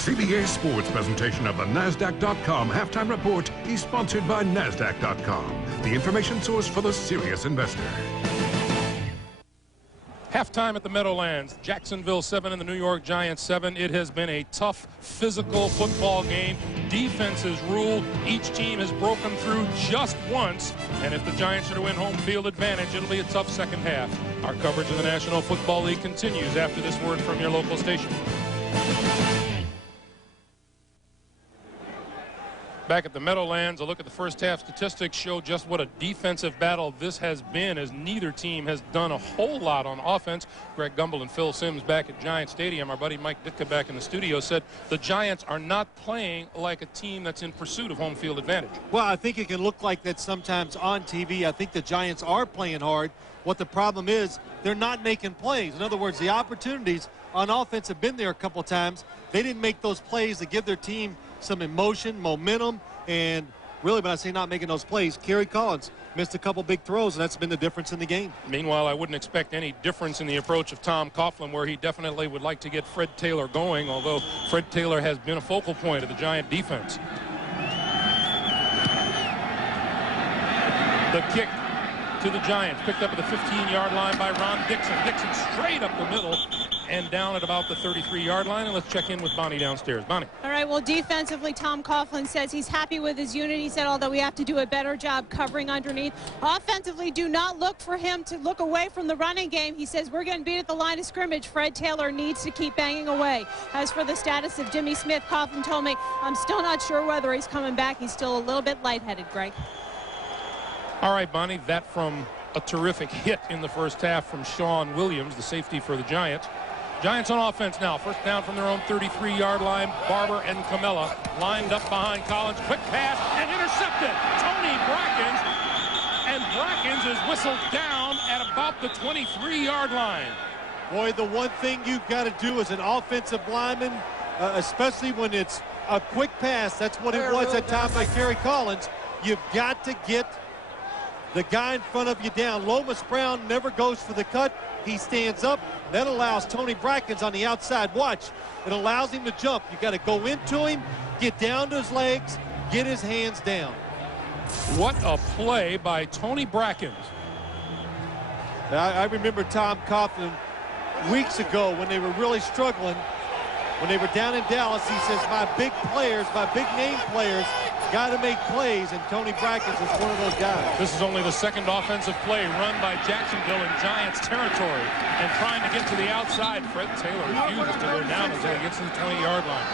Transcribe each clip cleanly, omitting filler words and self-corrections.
CBA Sports presentation of the NASDAQ.com Halftime Report is sponsored by NASDAQ.com, the information source for the serious investor. Halftime at the Meadowlands, Jacksonville 7 and the New York Giants 7. It has been a tough, physical football game. Defense has ruled. Each team has broken through just once. And if the Giants are to win home field advantage, it'll be a tough second half. Our coverage of the National Football League continues after this word from your local station. Back at the Meadowlands, a look at the first half statistics show just what a defensive battle this has been, as neither team has done a whole lot on offense. Greg Gumbel and Phil Simms back at Giant Stadium. Our buddy Mike Ditka back in the studio said the Giants are not playing like a team that's in pursuit of home field advantage. Well, I think it can look like that sometimes on TV. I think the Giants are playing hard. What the problem is, they're not making plays. In other words, the opportunities on offense have been there a couple times. They didn't make those plays to give their team some emotion, momentum, and really, when I say not making those plays, Kerry Collins missed a couple big throws, and that's been the difference in the game. Meanwhile, I wouldn't expect any difference in the approach of Tom Coughlin, where he definitely would like to get Fred Taylor going, although Fred Taylor has been a focal point of the Giant defense. The kick to the Giants, picked up at the 15-yard line by Ron Dixon. Dixon straight up the middle and down at about the 33-yard line. And let's check in with Bonnie downstairs. Bonnie. All right, well, defensively, Tom Coughlin says he's happy with his unit. He said, although we have to do a better job covering underneath. Offensively, do not look for him to look away from the running game. He says, we're getting beat at the line of scrimmage. Fred Taylor needs to keep banging away. As for the status of Jimmy Smith, Coughlin told me, I'm still not sure whether he's coming back. He's still a little bit lightheaded, Greg. All right, Bonnie, that from a terrific hit in the first half from Sean Williams, the safety for the Giants. Giants on offense now. First down from their own 33-yard line. Barber and Camella lined up behind Collins. Quick pass and intercepted. Tony Brackens. And Brackens is whistled down at about the 23-yard line. Boy, the one thing you've got to do as an offensive lineman, especially when it's a quick pass, that's what it was at time by Kerry Collins. You've got to get the guy in front of you down. Lomas Brown never goes for the cut. He stands up. That allows Tony Brackens on the outside. Watch. It allows him to jump. You got to go into him, get down to his legs, get his hands down. What a play by Tony Brackens. I remember Tom Coughlin weeks ago when they were really struggling. When they were down in Dallas, he says, my big players, my big name players, got to make plays, and Tony Brackens is one of those guys. This is only the second offensive play run by Jacksonville in Giants territory, and trying to get to the outside. Fred Taylor refuses to go down until he gets to the 20-yard line.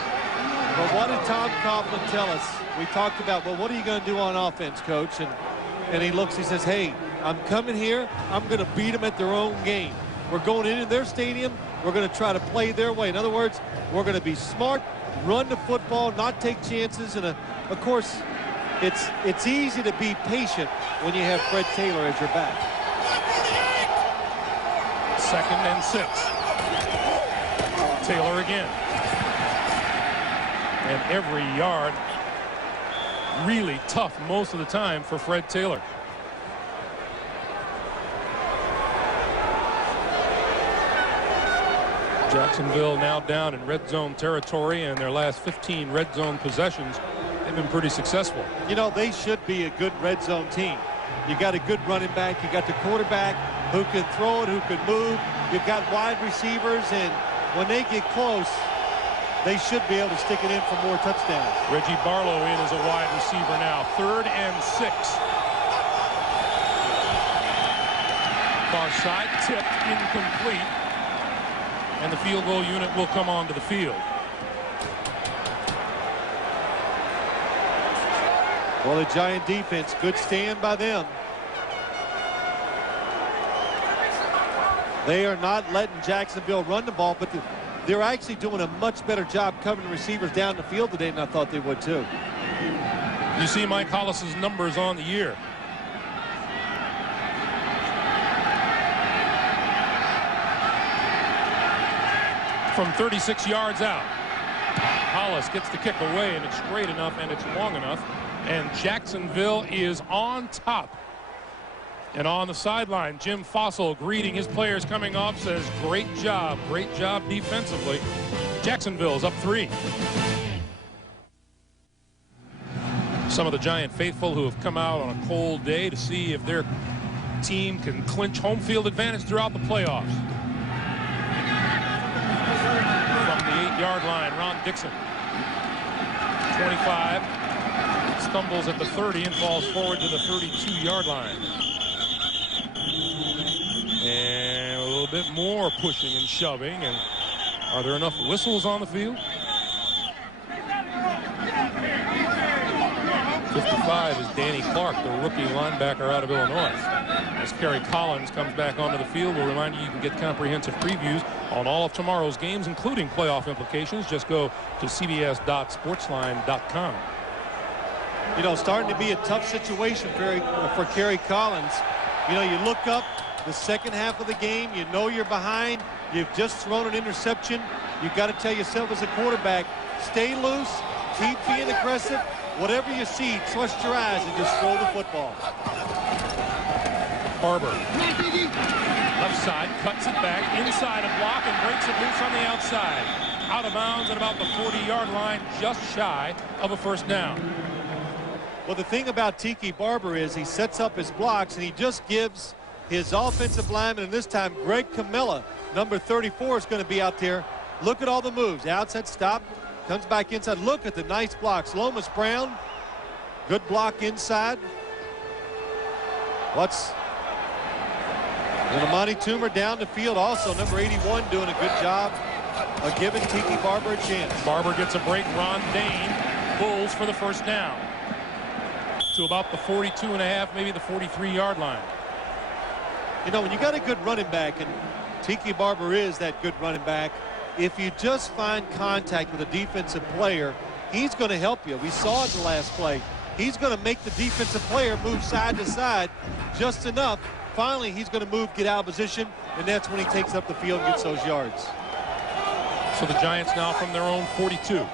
Well, what did Tom Coughlin tell us? We talked about, well, what are you going to do on offense, Coach? And he looks, he says, hey, I'm coming here. I'm going to beat them at their own game. We're going into their stadium. We're going to try to play their way. In other words, we're going to be smart, run the football, not take chances. And of course, it's easy to be patient when you have Fred Taylor as your back. 2nd and 6. Taylor again. And every yard really tough most of the time for Fred Taylor. Jacksonville now down in red zone territory, and their last 15 red zone possessions, they've been pretty successful. You know, they should be a good red zone team. You got a good running back. You got the quarterback who can throw it, who can move. You've got wide receivers, and when they get close, they should be able to stick it in for more touchdowns. Reggie Barlow in as a wide receiver now. 3rd and 6. Far side tipped, incomplete. And the field goal unit will come onto the field. Well, the Giant defense, good stand by them. They are not letting Jacksonville run the ball, but they're actually doing a much better job covering receivers down the field today than I thought they would too. You see Mike Hollis's numbers on the year. From 36 yards out. Hollis gets the kick away, and it's straight enough and it's long enough, and Jacksonville is on top. And on the sideline, Jim Fossil greeting his players coming off, says, great job defensively. Jacksonville's up 3. Some of the Giant faithful who have come out on a cold day to see if their team can clinch home field advantage throughout the playoffs. From the 8-yard line, Ron Dixon. 25. Stumbles at the 30 and falls forward to the 32-yard line. And a little bit more pushing and shoving. And are there enough whistles on the field? 55 is Danny Clark, the rookie linebacker out of Illinois. As Kerry Collins comes back onto the field, we'll remind you can get comprehensive previews on all of tomorrow's games, including playoff implications. Just go to cbs.sportsline.com. You know, starting to be a tough situation for Kerry Collins. You know, you look up the second half of the game, you know you're behind, you've just thrown an interception. You've got to tell yourself as a quarterback, stay loose, keep being aggressive. Whatever you see, trust your eyes and just throw the football. Barber. Left side, cuts it back, inside a block, and breaks it loose on the outside. Out of bounds at about the 40-yard line, just shy of a first down. Well, the thing about Tiki Barber is he sets up his blocks, and he just gives his offensive lineman, and this time Greg Camilla, number 34, is going to be out there. Look at all the moves. Outside stop. Comes back inside. Look at the nice blocks. Lomas Brown, good block inside. Monty Toomer down the field also. Number 81 doing a good job of giving Tiki Barber a chance. Barber gets a break. Ron Dane pulls for the first down to about the 42.5, maybe the 43-yard line. You know, when you got a good running back, and Tiki Barber is that good running back, if you just find contact with a defensive player, he's going to help you. We saw it in the last play. He's going to make the defensive player move side to side just enough. Finally, he's going to move, get out of position, and that's when he takes up the field and gets those yards. So the Giants now from their own 42.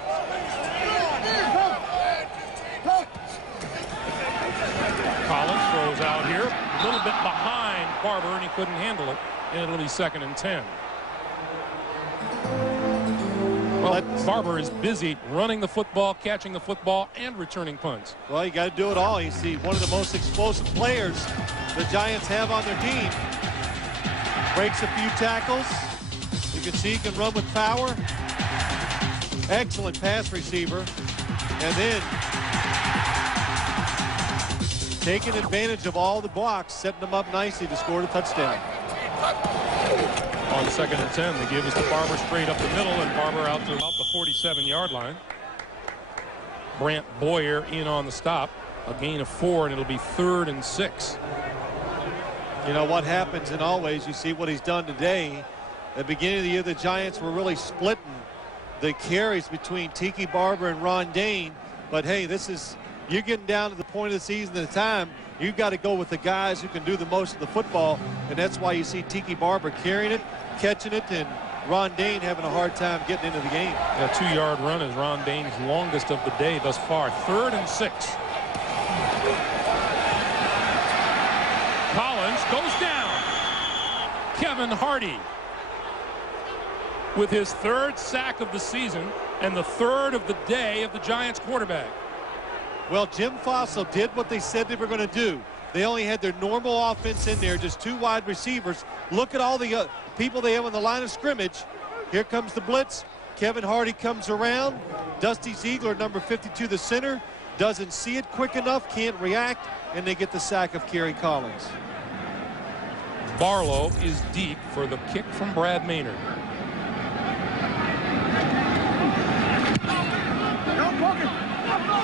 Collins throws out here, a little bit behind Barber, and he couldn't handle it, and it'll be 2nd and 10. Well, Barber is busy running the football, catching the football, and returning punts. Well, you got to do it all. You see, one of the most explosive players the Giants have on their team. Breaks a few tackles. You can see he can run with power. Excellent pass receiver. And then taking advantage of all the blocks, setting them up nicely to score a touchdown. On 2nd and 10, they give us to Barber straight up the middle, and Barber out to about the 47-yard line. Brant Boyer in on the stop. A gain of 4, and it'll be 3rd and 6. You know what happens, and always you see what he's done today. At the beginning of the year, the Giants were really splitting the carries between Tiki Barber and Ron Dane. But hey, you're getting down to the point of the season at a time. You've got to go with the guys who can do the most of the football, and that's why you see Tiki Barber carrying it, catching it, and Ron Dane having a hard time getting into the game. A 2-yard run is Ron Dane's longest of the day thus far. 3rd and 6. Collins goes down. Kevin Hardy with his 3rd sack of the season and the 3rd of the day of the Giants quarterback. Well, Jim Fossil did what they said they were going to do. They only had their normal offense in there, just 2 wide receivers. Look at all the people they have on the line of scrimmage. Here comes the blitz. Kevin Hardy comes around. Dusty Ziegler, number 52, the center, doesn't see it quick enough, can't react, and they get the sack of Kerry Collins. Barlow is deep for the kick from Brad Maynard.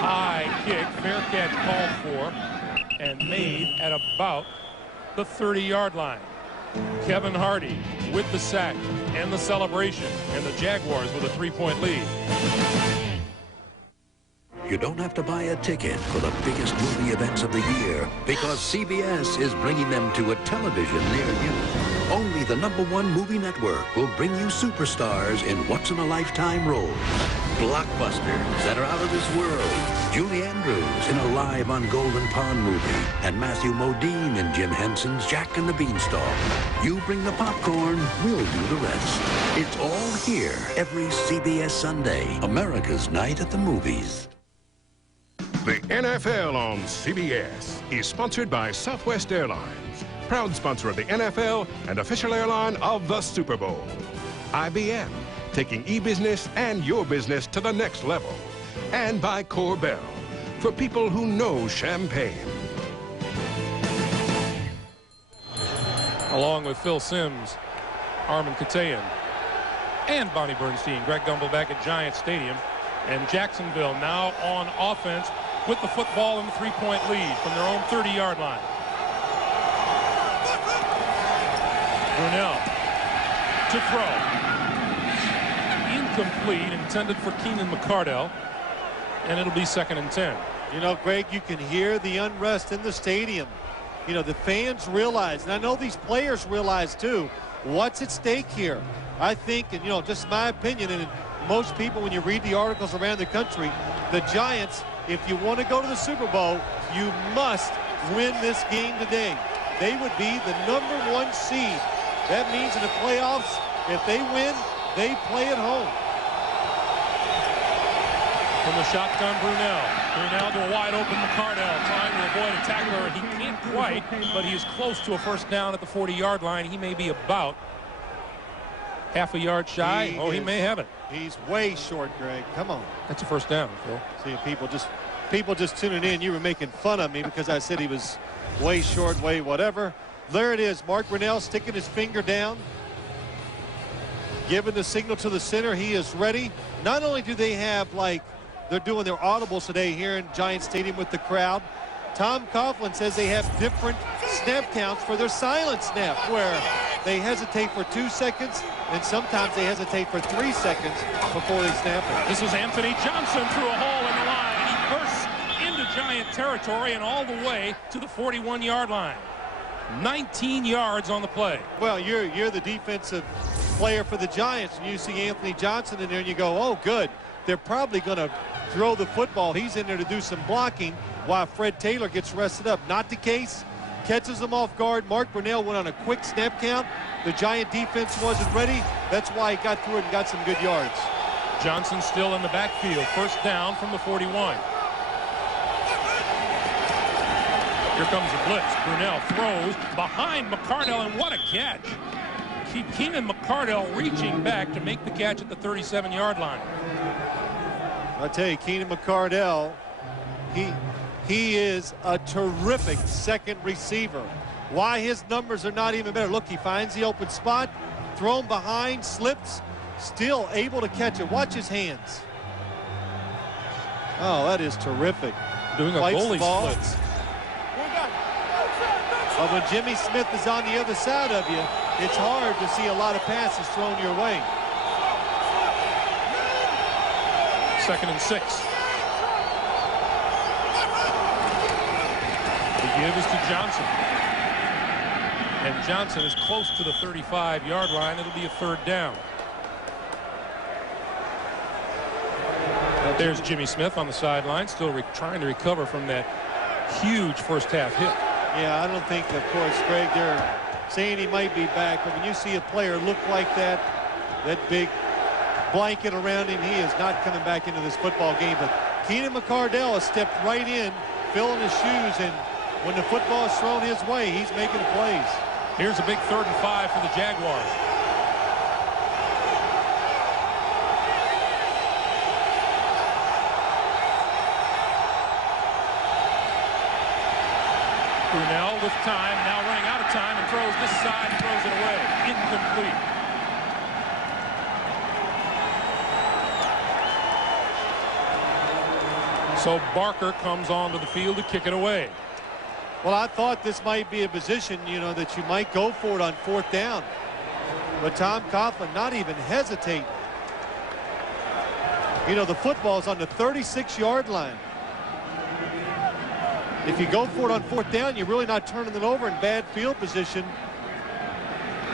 High kick, fair catch called for, and made at about the 30-yard line. Kevin Hardy with the sack and the celebration, and the Jaguars with a 3-point lead. You don't have to buy a ticket for the biggest movie events of the year because CBS is bringing them to a television near you. Only the #1 movie network will bring you superstars in once-in-a-lifetime roles. Blockbusters that are out of this world. Julie Andrews in a Live on Golden Pond movie. And Matthew Modine in Jim Henson's Jack and the Beanstalk. You bring the popcorn, we'll do the rest. It's all here every CBS Sunday. America's Night at the Movies. The NFL on CBS is sponsored by Southwest Airlines, proud sponsor of the NFL and official airline of the Super Bowl. IBM, taking e-business and your business to the next level. And by Corbel, for people who know champagne. Along with Phil Simms, Armin Katayan, and Bonnie Bernstein, Greg Gumbel back at Giant Stadium. And Jacksonville now on offense with the football in the 3-point lead from their own 30-yard line. Brunell to throw. Incomplete, intended for Keenan McCardell. And it'll be 2nd and 10. You know, Greg, you can hear the unrest in the stadium. You know, the fans realize, and I know these players realize too, what's at stake here. I think, and you know, just my opinion, and most people, when you read the articles around the country, the Giants, if you want to go to the Super Bowl, you must win this game today. They would be the #1 seed. That means in the playoffs, if they win, they play at home. From the shotgun, Brunell. Brunell to a wide-open McCardell, trying to avoid a tackler. He can't quite, but he is close to a first down at the 40-yard line. He may be about half a yard shy. He may have it. He's way short, Greg. Come on. That's a first down, Phil. See, people just tuning in. You were making fun of me because I said he was way short, way whatever. There it is. Mark Brunell sticking his finger down, giving the signal to the center. He is ready. Not only do they have, like, they're doing their audibles today here in Giant Stadium with the crowd. Tom Coughlin says they have different snap counts for their silent snap, where they hesitate for 2 seconds and sometimes they hesitate for 3 seconds before they snap it. This is Anthony Johnson through a hole in the line. He bursts into Giant territory and all the way to the 41-yard line. 19 yards on the play. Well, you're the defensive player for the Giants, and you see Anthony Johnson in there and you go, oh, good. They're probably going to throw the football. He's in there to do some blocking while Fred Taylor gets rested up. Not the case. Catches them off guard. Mark Brunell went on a quick snap count. The Giant defense wasn't ready. That's why he got through it and got some good yards. Johnson still in the backfield. First down from the 41. Here comes the blitz. Brunell throws behind McCardell, and what a catch. Keenan McCardell reaching back to make the catch at the 37-yard line. I'll tell you, Keenan McCardell, he is a terrific second receiver. Why his numbers are not even better. Look, he finds the open spot, thrown behind, slips, still able to catch it. Watch his hands. Oh, that is terrific. Doing a goalie splits. But when Jimmy Smith is on the other side of you, it's hard to see a lot of passes thrown your way. 2nd and 6. The give is to Johnson. And Johnson is close to the 35-yard line. It'll be a 3rd down. There's Jimmy Smith on the sideline, still trying to recover from that huge first-half hit. Yeah, I don't think, of course, Greg, they're saying he might be back, but when you see a player look like that big blanket around him, he is not coming back into this football game. But Keenan McCardell has stepped right in, filling his shoes, and when the football is thrown his way, he's making the plays. Here's a big 3rd and 5 for the Jaguars. Brunell with time, now running out of time, and throws this side and throws it away. Incomplete. So Barker comes onto the field to kick it away. Well, I thought this might be a position, you know, that you might go for it on 4th down. But Tom Coughlin not even hesitate. You know, the football's on the 36-yard line. If you go for it on 4th down, you're really not turning it over in bad field position.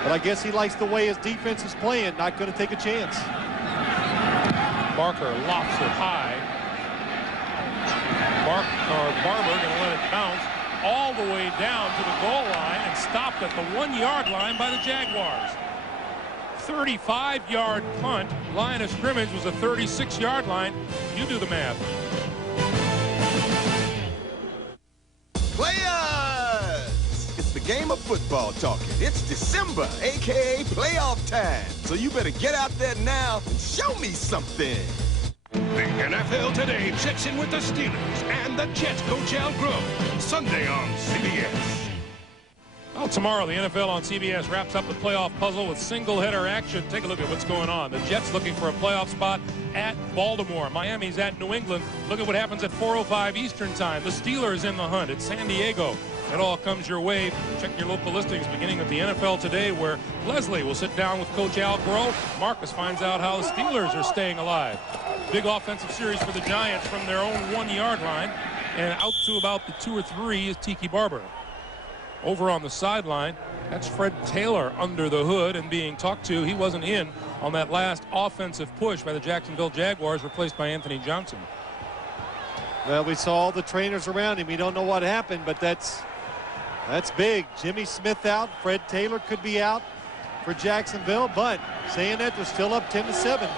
But I guess he likes the way his defense is playing. Not going to take a chance. Barker lofts it high. Barber going to let it bounce all the way down to the goal line and stopped at the 1-yard line by the Jaguars. 35-yard punt. Line of scrimmage was a 36-yard line. You do the math. Players! It's the game of football talking. It's December, a.k.a. playoff time. So you better get out there now and show me something. The NFL Today checks in with the Steelers and the Jets coach Al Grove. Sunday on CBS. Well, tomorrow the NFL on CBS wraps up the playoff puzzle with single-header action. Take a look at what's going on. The Jets looking for a playoff spot at Baltimore. Miami's at New England. Look at what happens at 4:05 Eastern time. The Steelers in the hunt at San Diego. It all comes your way. Check your local listings beginning with the NFL Today, where Leslie will sit down with Coach Al Grove. Marcus finds out how the Steelers are staying alive. Big offensive series for the Giants from their own 1-yard line. And out to about the 2 or 3 is Tiki Barber. Over on the sideline, that's Fred Taylor under the hood and being talked to. He wasn't in on that last offensive push by the Jacksonville Jaguars, replaced by Anthony Johnson. Well, we saw all the trainers around him. We don't know what happened, but that's big. Jimmy Smith out. Fred Taylor could be out for Jacksonville, but saying that, they're still up 10-7.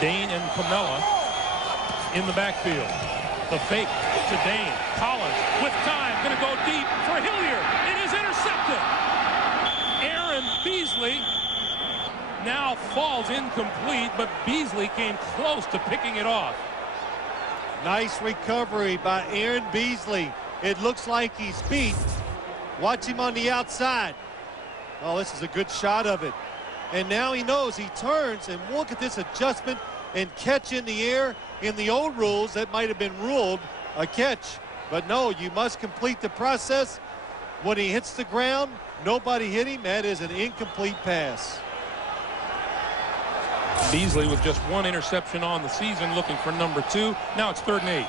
Dane and Pamela in the backfield. The fake to Dane. Collins with time, going to go deep for Hilliard. It is intercepted. Aaron Beasley now falls incomplete, but Beasley came close to picking it off. Nice recovery by Aaron Beasley. It looks like he's beat. Watch him on the outside. Oh, this is a good shot of it. And now he knows. He turns, and look at this adjustment and catch in the air. In the old rules, that might have been ruled a catch. But no, you must complete the process. When he hits the ground, nobody hit him. That is an incomplete pass. Beasley with just 1 interception on the season, looking for number 2. Now it's 3rd and 8.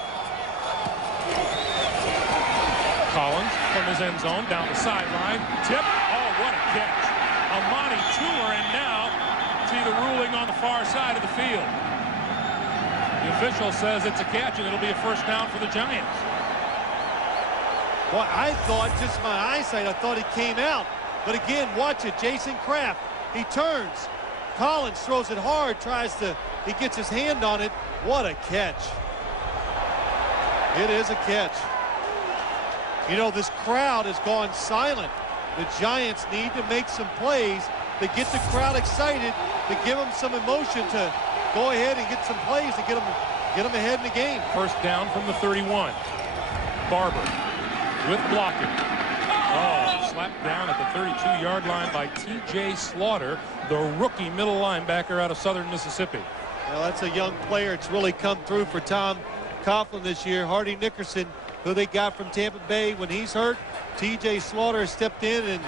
Collins from his end zone down the sideline. Tip. Oh, what a catch. Amani Toomer, and now see the ruling on the far side of the field. The official says it's a catch, and it'll be a first down for the Giants. Well, I thought, just my eyesight, I thought he came out. But again, watch it. Jason Kraft, he turns. Collins throws it hard, he gets his hand on it. What a catch. It is a catch. You know, this crowd has gone silent. The Giants need to make some plays to get the crowd excited, to give them some emotion, to go ahead and get some plays to get them ahead in the game. First down from the 31. Barber with blocking. Oh, slapped down at the 32-yard line by T.J. Slaughter, the rookie middle linebacker out of Southern Mississippi. Well, that's a young player. It's really come through for Tom Coughlin this year. Hardy Nickerson, who they got from Tampa Bay, when he's hurt, T.J. Slaughter stepped in, and,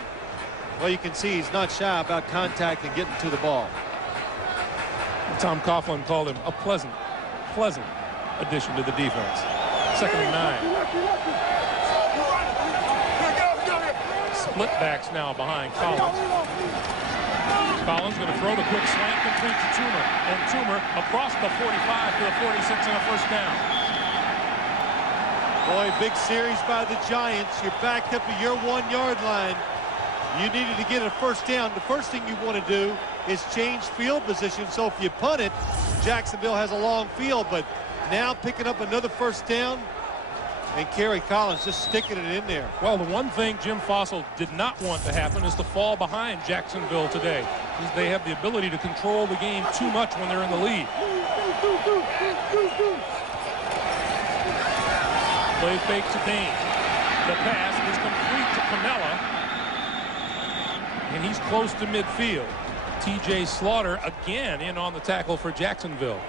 well, you can see he's not shy about contact and getting to the ball. Tom Coughlin called him a pleasant addition to the defense. 2nd and 9. Split backs now behind Collins. Collins going to throw the quick slant complete to Toomer. And Toomer across the 45 to the 46 and a first down. Boy, big series by the Giants. You're backed up to your 1-yard line. You needed to get a first down. The first thing you want to do is change field position. So if you punt it, Jacksonville has a long field. But now picking up another first down, and Kerry Collins just sticking it in there. Well, the one thing Jim Fossil did not want to happen is to fall behind Jacksonville today. They have the ability to control the game too much when they're in the lead. Play fake to Dane. The pass is complete to Pamela. And he's close to midfield. T.J. Slaughter again in on the tackle for Jacksonville.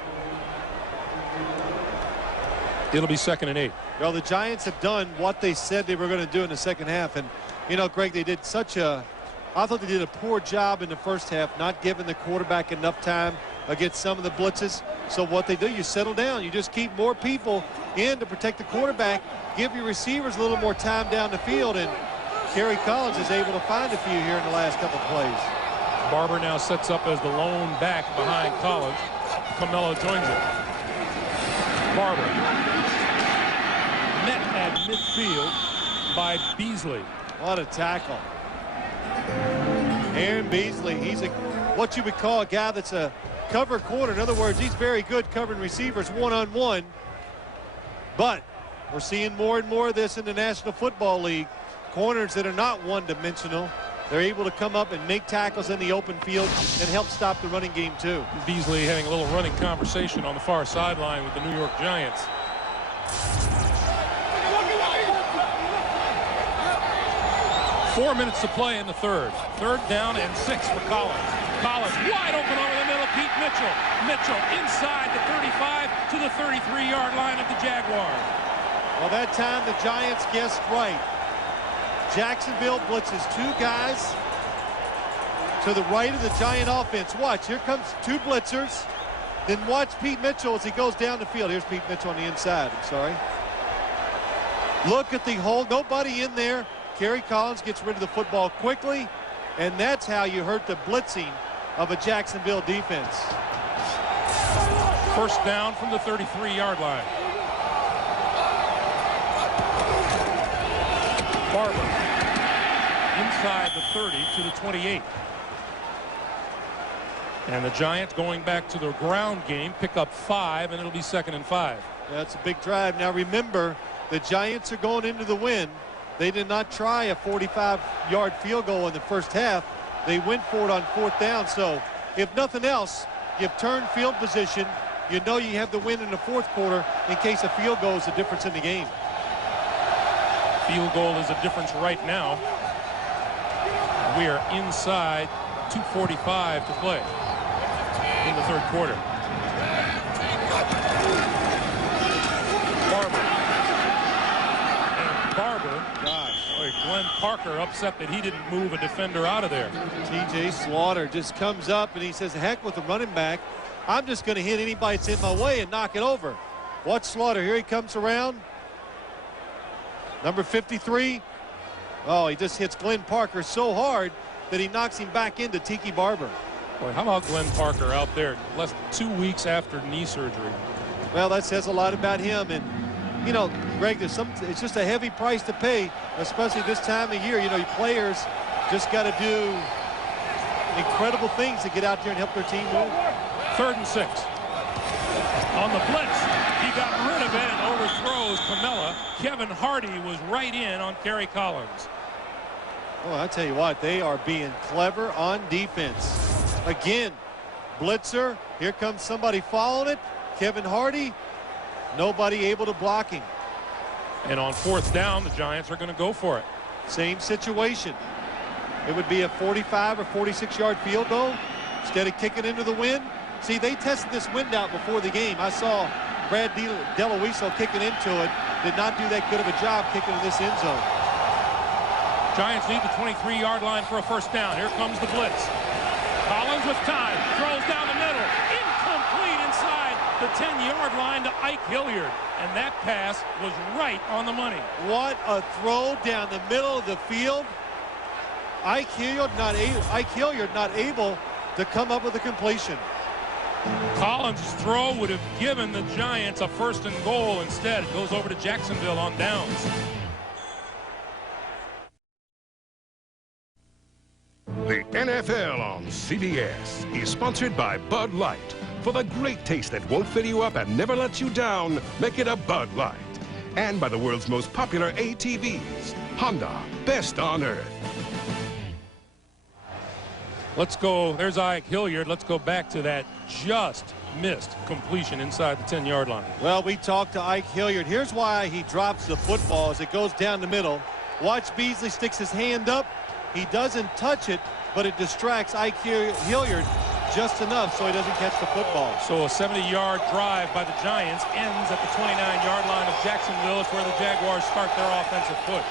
It'll be 2nd and 8. Well, the Giants have done what they said they were going to do in the second half. And, you know, Greg, I thought they did a poor job in the first half, not giving the quarterback enough time against some of the blitzes. So what they do, you settle down. You just keep more people in to protect the quarterback, give your receivers a little more time down the field. And Kerry Collins is able to find a few here in the last couple of plays. Barber now sets up as the lone back behind Collins. Camelo joins it. Barber met at midfield by Beasley. What a tackle. Aaron Beasley, he's what you would call a guy that's a cover corner. In other words, he's very good covering receivers one-on-one. But we're seeing more and more of this in the National Football League. Corners that are not one-dimensional. They're able to come up and make tackles in the open field and help stop the running game too. Beasley having a little running conversation on the far sideline with the New York Giants. 4 minutes to play in the third. 3rd down and 6 for Collins. Collins wide open over the middle. Pete Mitchell. Mitchell inside the 35 to the 33-yard line of the Jaguars. Well, that time the Giants guessed right. Jacksonville blitzes 2 guys to the right of the Giant offense. Watch, here comes 2 blitzers. Then watch Pete Mitchell as he goes down the field. Here's Pete Mitchell on the inside. I'm sorry. Look at the hole. Nobody in there. Kerry Collins gets rid of the football quickly, and that's how you hurt the blitzing of a Jacksonville defense. 1st down from the 33-yard line. Barber inside the 30 to the 28. And the Giants going back to the ground game, pick up 5, and it'll be 2nd and 5. That's a big drive. Now remember, the Giants are going into the win. They did not try a 45-yard field goal in the first half. They went for it on 4th down. So if nothing else, you've turned field position. You know you have the win in the 4th quarter in case a field goal is the difference in the game. Field goal is a difference right now. We are inside 2:45 to play in the 3rd quarter. Barber. And Barber, Glenn Parker upset that he didn't move a defender out of there. TJ Slaughter just comes up and he says, heck with the running back. I'm just going to hit anybody that's in my way and knock it over. Watch Slaughter. Here he comes around. Number 53. Oh, he just hits Glenn Parker so hard that he knocks him back into Tiki Barber. Boy, how about Glenn Parker out there less than 2 weeks after knee surgery? Well, that says a lot about him. And, you know, Greg, it's just a heavy price to pay, especially this time of year. You know, players just got to do incredible things to get out there and help their team win. 3rd and 6. On the blitz, he got rid of it and overthrows Camelo. Kevin Hardy was right in on Kerry Collins. Well, I tell you what, they are being clever on defense. Again, blitzer. Here comes somebody following it. Kevin Hardy, nobody able to block him. And on 4th down, the Giants are going to go for it. Same situation. It would be a 45 or 46-yard field goal instead of kicking into the wind. See, they tested this wind out before the game. I saw Brad DeLuiso kicking into it. Did not do that good of a job kicking in this end zone. Giants lead the 23-yard line for a 1st down. Here comes the blitz. Collins with time. Throws down the middle. Incomplete inside the 10-yard line to Ike Hilliard. And that pass was right on the money. What a throw down the middle of the field. Ike Hilliard not able to come up with a completion. Collins' throw would have given the Giants a 1st and goal. Instead, it goes over to Jacksonville on downs. The NFL on CBS is sponsored by Bud Light. For the great taste that won't fill you up and never lets you down, make it a Bud Light. And by the world's most popular ATVs, Honda, best on earth. Let's go. There's Ike Hilliard. Let's go back to that just missed completion inside the 10-yard line. Well, we talked to Ike Hilliard. Here's why he drops the football as it goes down the middle. Watch Beasley sticks his hand up. He doesn't touch it, but it distracts Ike Hilliard just enough so he doesn't catch the football. So a 70-yard drive by the Giants ends at the 29-yard line of Jacksonville. It's where the Jaguars start their offensive push.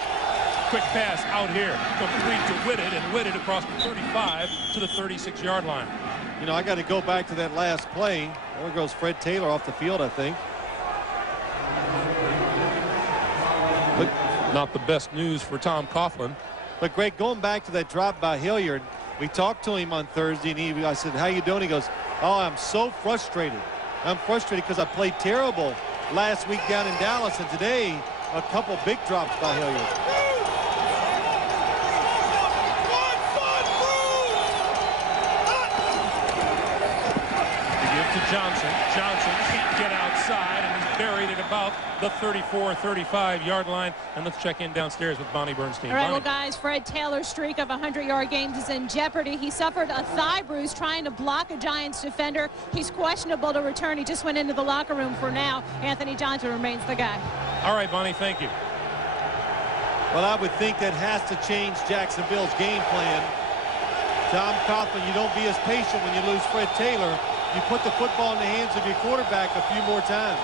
Quick pass out here, complete to Whitted, and Whitted across the 35 to the 36-yard line. You know, I got to go back to that last play. There goes Fred Taylor off the field, I think. But not the best news for Tom Coughlin. But, Greg, going back to that drop by Hilliard, we talked to him on Thursday, and I said, how you doing? He goes, oh, I'm so frustrated. I'm frustrated because I played terrible last week down in Dallas, and today a couple big drops by Hilliard. To Johnson. Johnson can't get outside, and he's buried at about the 34-35-yard line. And let's check in downstairs with Bonnie Bernstein. All right, Bonnie. well, guys, Fred Taylor's streak of 100-yard games is in jeopardy. He suffered a thigh bruise trying to block a Giants defender. He's questionable to return. He just went into the locker room for now. Anthony Johnson remains the guy. All right, Bonnie, thank you. Well, I would think that has to change Jacksonville's game plan. Tom Coughlin, you don't be as patient when you lose Fred Taylor. You put the football in the hands of your quarterback a few more times.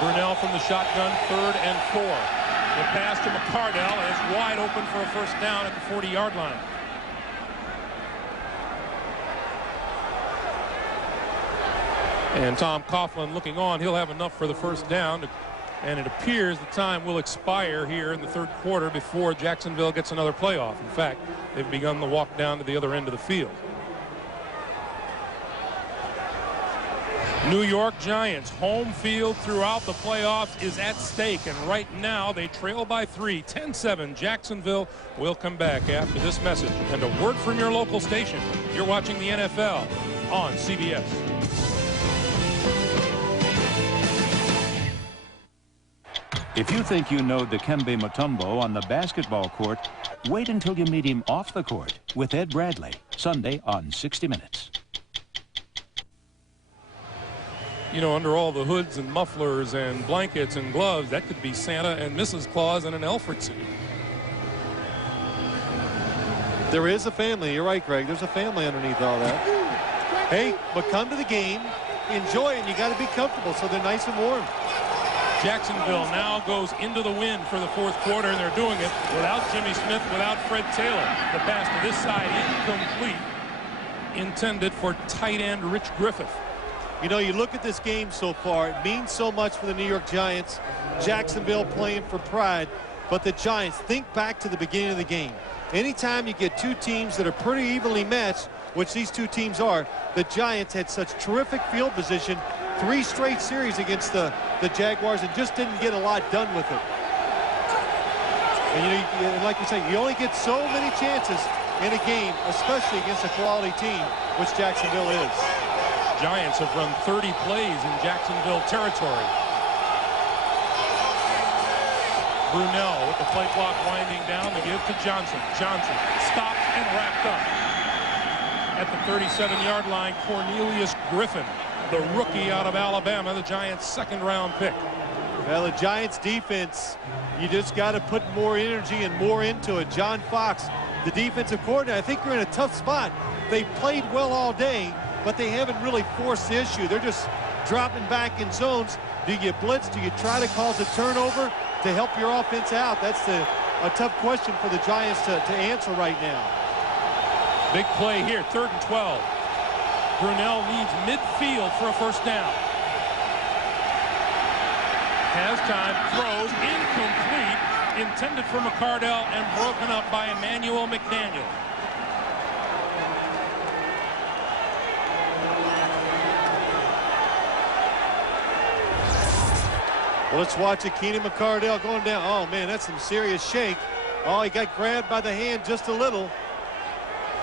Brunell from the shotgun, 3rd and 4. The pass to McCardell is wide open for a first down at the 40-yard line. And Tom Coughlin looking on. He'll have enough for the first down. And it appears the time will expire here in the 3rd quarter before Jacksonville gets another playoff. In fact, they've begun the walk down to the other end of the field. New York Giants home field throughout the playoffs is at stake, and right now they trail by 3, 10-7. Jacksonville will come back after this message and a word from your local station. You're watching the NFL on CBS. If you think you know Dikembe Mutombo on the basketball court, wait until you meet him off the court with Ed Bradley, Sunday on 60 Minutes. You know, under all the hoods and mufflers and blankets and gloves, that could be Santa and Mrs. Claus and an elf or two. There is a family. You're right, Greg. There's a family underneath all that. Hey, but come to the game, enjoy it, and you got to be comfortable so they're nice and warm. Jacksonville now goes into the wind for the 4th quarter, and they're doing it without Jimmy Smith, without Fred Taylor. The pass to this side, incomplete, intended for tight end Rich Griffith. You know, you look at this game so far, it means so much for the New York Giants. Jacksonville playing for pride, but the Giants, think back to the beginning of the game. Anytime you get two teams that are pretty evenly matched, which these two teams are, the Giants had such terrific field position, 3 straight series against the Jaguars, and just didn't get a lot done with it. And like you say, you only get so many chances in a game, especially against a quality team, which Jacksonville is. Giants have run 30 plays in Jacksonville territory. Brunell with the play clock winding down. The give to Johnson. Johnson stopped and wrapped up. At the 37-yard line, Cornelius Griffin, the rookie out of Alabama, the Giants' 2nd-round pick. Well, the Giants' defense, you just got to put more energy and more into it. John Fox, the defensive coordinator, I think you're in a tough spot. They played well all day, but they haven't really forced the issue. They're just dropping back in zones. Do you blitz? Do you try to cause a turnover to help your offense out? That's a tough question for the Giants to answer right now. Big play here, 3rd and 12. Brunell needs midfield for a first down. Has time, throws, incomplete, intended for McCardell and broken up by Emmanuel McDaniel. Well, let's watch it. Keenan McCardell going down. Oh, man, that's some serious shake. Oh, he got grabbed by the hand just a little.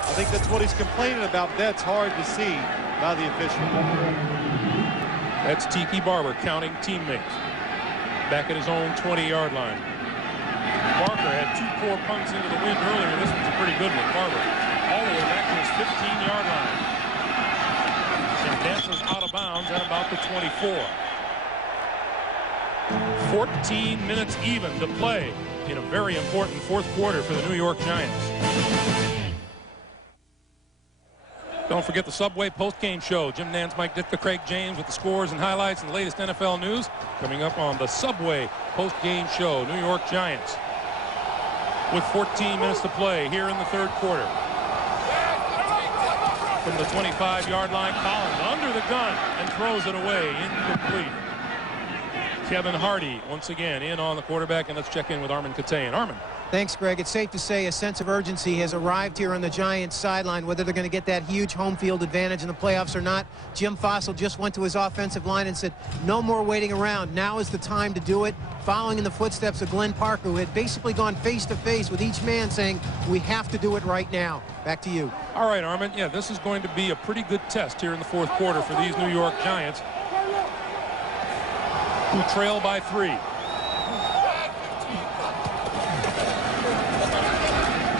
I think that's what he's complaining about. That's hard to see by the official. That's Tiki Barber counting teammates. Back at his own 20-yard line. Barker had 2 poor punts into the wind earlier. This one's a pretty good one. Barber all the way back to his 15-yard line. And dances out of bounds at about the 24. 14 minutes even to play in a very important 4th quarter for the New York Giants. Don't forget the Subway post-game show. Jim Nantz, Mike Ditka, Craig James with the scores and highlights and the latest NFL news coming up on the Subway post-game show. New York Giants with 14 minutes to play here in the 3rd quarter. From the 25-yard line, Collins under the gun and throws it away, incomplete. Kevin Hardy once again in on the quarterback, and let's check in with Armin Katayan. Armin. Thanks, Greg. It's safe to say a sense of urgency has arrived here on the Giants sideline, whether they're going to get that huge home field advantage in the playoffs or not. Jim Fossil just went to his offensive line and said, no more waiting around. Now is the time to do it, following in the footsteps of Glenn Parker, who had basically gone face-to-face with each man saying, we have to do it right now. Back to you. All right, Armin. Yeah, this is going to be a pretty good test here in the fourth quarter for these New York Giants, who trail by 3.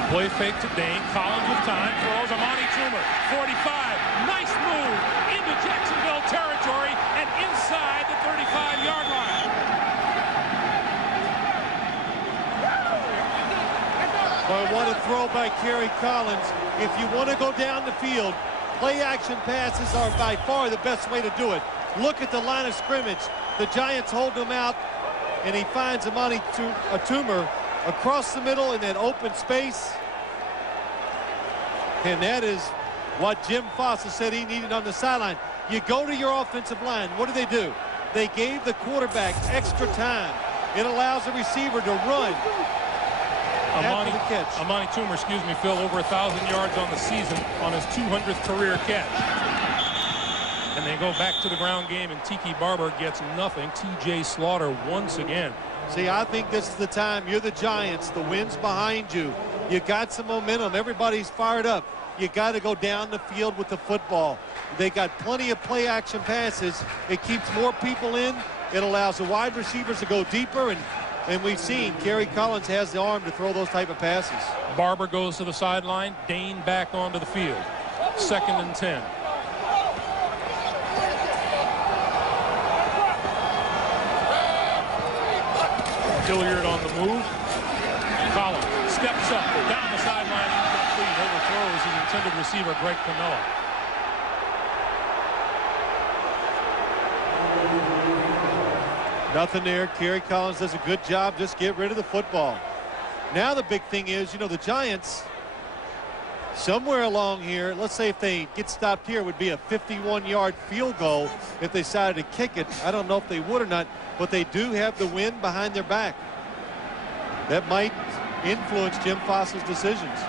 Play fake to Dane. Collins with time. Throws Amani Toomer. 45. Nice move into Jacksonville territory and inside the 35-yard line. Well, what a throw by Kerry Collins. If you want to go down the field, play-action passes are by far the best way to do it. Look at the line of scrimmage. The Giants hold him out, and he finds Amani Toomer across the middle in that open space. And that is what Jim Fossil said he needed on the sideline. You go to your offensive line. What do? They gave the quarterback extra time. It allows the receiver to run after the catch. Amani Toomer, Phil, over 1,000 yards on the season on his 200th career catch. And they go back to the ground game, and Tiki Barber gets nothing. T.J. Slaughter once again. See, I think this is the time. You're the Giants. The wind's behind you. You got some momentum. Everybody's fired up. You got to go down the field with the football. They got plenty of play-action passes. It keeps more people in. It allows the wide receivers to go deeper, and we've seen Kerry Collins has the arm to throw those type of passes. Barber goes to the sideline. Dane back onto the field. 2nd and 10. Hilliard on the move. Collins steps up down the sideline, incomplete, overthrows his intended receiver, Greg Camilla. Nothing there. Kerry Collins does a good job. Just get rid of the football. Now the big thing is, the Giants, somewhere along here, let's say if they get stopped here, it would be a 51-yard field goal if they decided to kick it. I don't know if they would or not, but they do have the wind behind their back. That might influence Jim Fossil's decisions.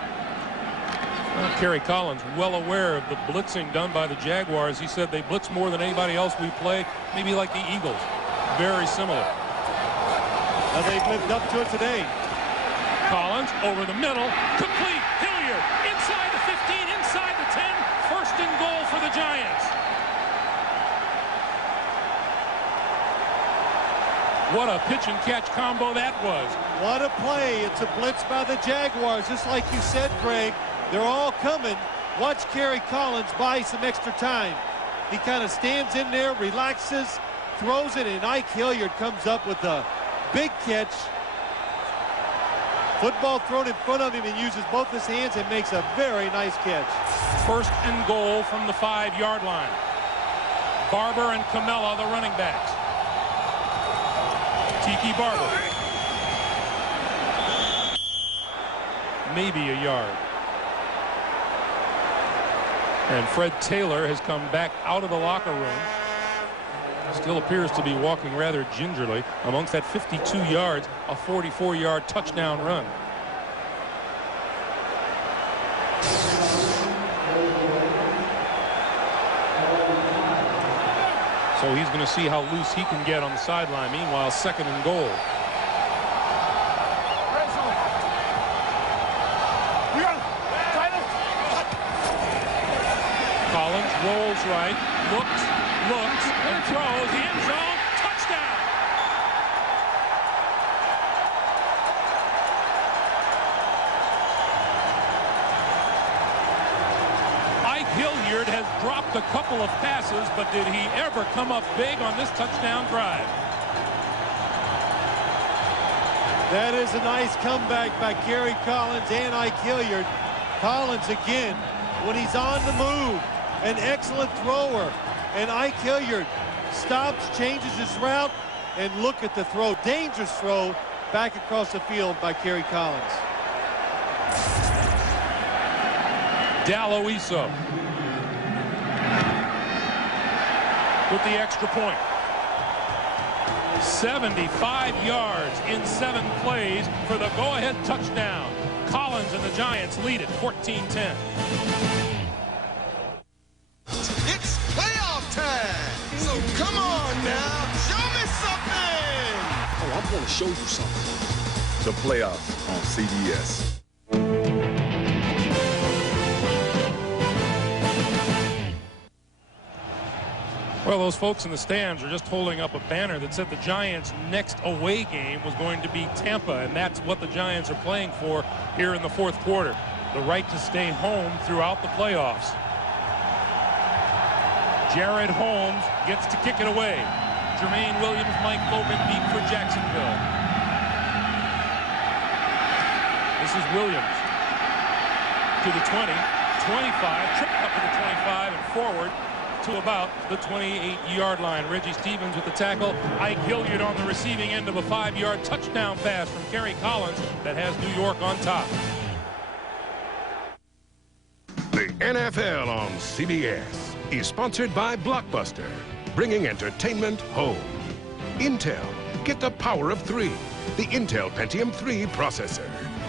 Well, Kerry Collins, well aware of the blitzing done by the Jaguars. He said they blitz more than anybody else we play, maybe like the Eagles. Very similar. Now they've lived up to it today. Collins over the middle, complete. Hilliard inside the 15, inside the 10. 1st and goal for the Giants. What a pitch and catch combo that was. What a play. It's a blitz by the Jaguars. Just like you said, Greg, they're all coming. Watch Kerry Collins buy some extra time. He kind of stands in there, relaxes, throws it, and Ike Hilliard comes up with a big catch. Football thrown in front of him, and uses both his hands and makes a very nice catch. 1st and goal from the 5-yard line. Barber and Camilla, the running backs. Tiki Barber. Maybe a yard. And Fred Taylor has come back out of the locker room. Still appears to be walking rather gingerly amongst that 52 yards, a 44-yard touchdown run. So he's going to see how loose he can get on the sideline. Meanwhile, 2nd and goal. Collins rolls right, looks, and throws the end zone. Touchdown! Ike Hilliard has dropped a couple of passes, but did he ever come up big on this touchdown drive? That is a nice comeback by Kerry Collins and Ike Hilliard. Collins again, when he's on the move, an excellent thrower. And Ike Hilliard stops, changes his route, and look at the throw. Dangerous throw back across the field by Kerry Collins. Dalloiso with the extra point. 75 yards in 7 plays for the go-ahead touchdown. Collins and the Giants lead it 14-10. It's playoff time. So come on now, show me something. Oh, I'm going to show you something. The playoffs on CBS. Well, those folks in the stands are just holding up a banner that said the Giants' next away game was going to be Tampa, and that's what the Giants are playing for here in the 4th quarter. The right to stay home throughout the playoffs. Jared Holmes gets to kick it away. Jermaine Williams, Mike Logan deep for Jacksonville. This is Williams to the 20, 25, tripped up to the 25 and forward to about the 28-yard line. Reggie Stevens with the tackle. Ike Hilliard on the receiving end of a 5-yard touchdown pass from Kerry Collins that has New York on top. The NFL on CBS is sponsored by Blockbuster, bringing entertainment home. Intel, get the power of 3, the Intel Pentium 3 processor.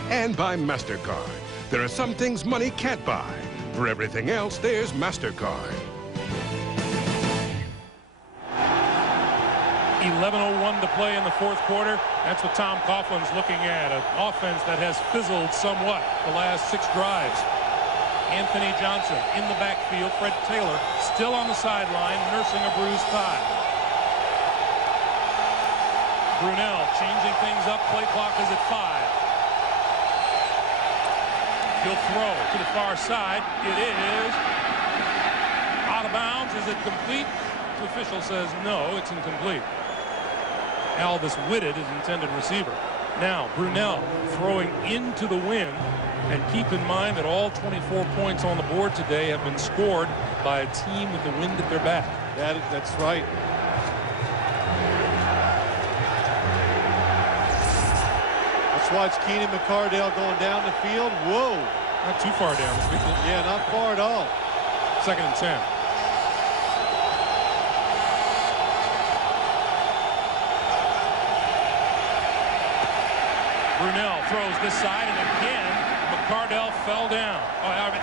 And by MasterCard. There are some things money can't buy. For everything else, there's MasterCard. 11:01 to play in the 4th quarter. That's what Tom Coughlin's looking at, an offense that has fizzled somewhat the last 6 drives. Anthony Johnson in the backfield. Fred Taylor still on the sideline, nursing a bruised thigh. Brunell changing things up. Play clock is at 5. He'll throw to the far side. It is out of bounds. Is it complete? The official says no, it's incomplete. Alvis Whitted is intended receiver. Now Brunell throwing into the wind, and keep in mind that all 24 points on the board today have been scored by a team with the wind at their back. That's right. Let's watch Keenan McCardell going down the field. Whoa. Not too far down. Yeah, not far at all. 2nd and 10. Brunell throws this side, and again, McCardell fell down.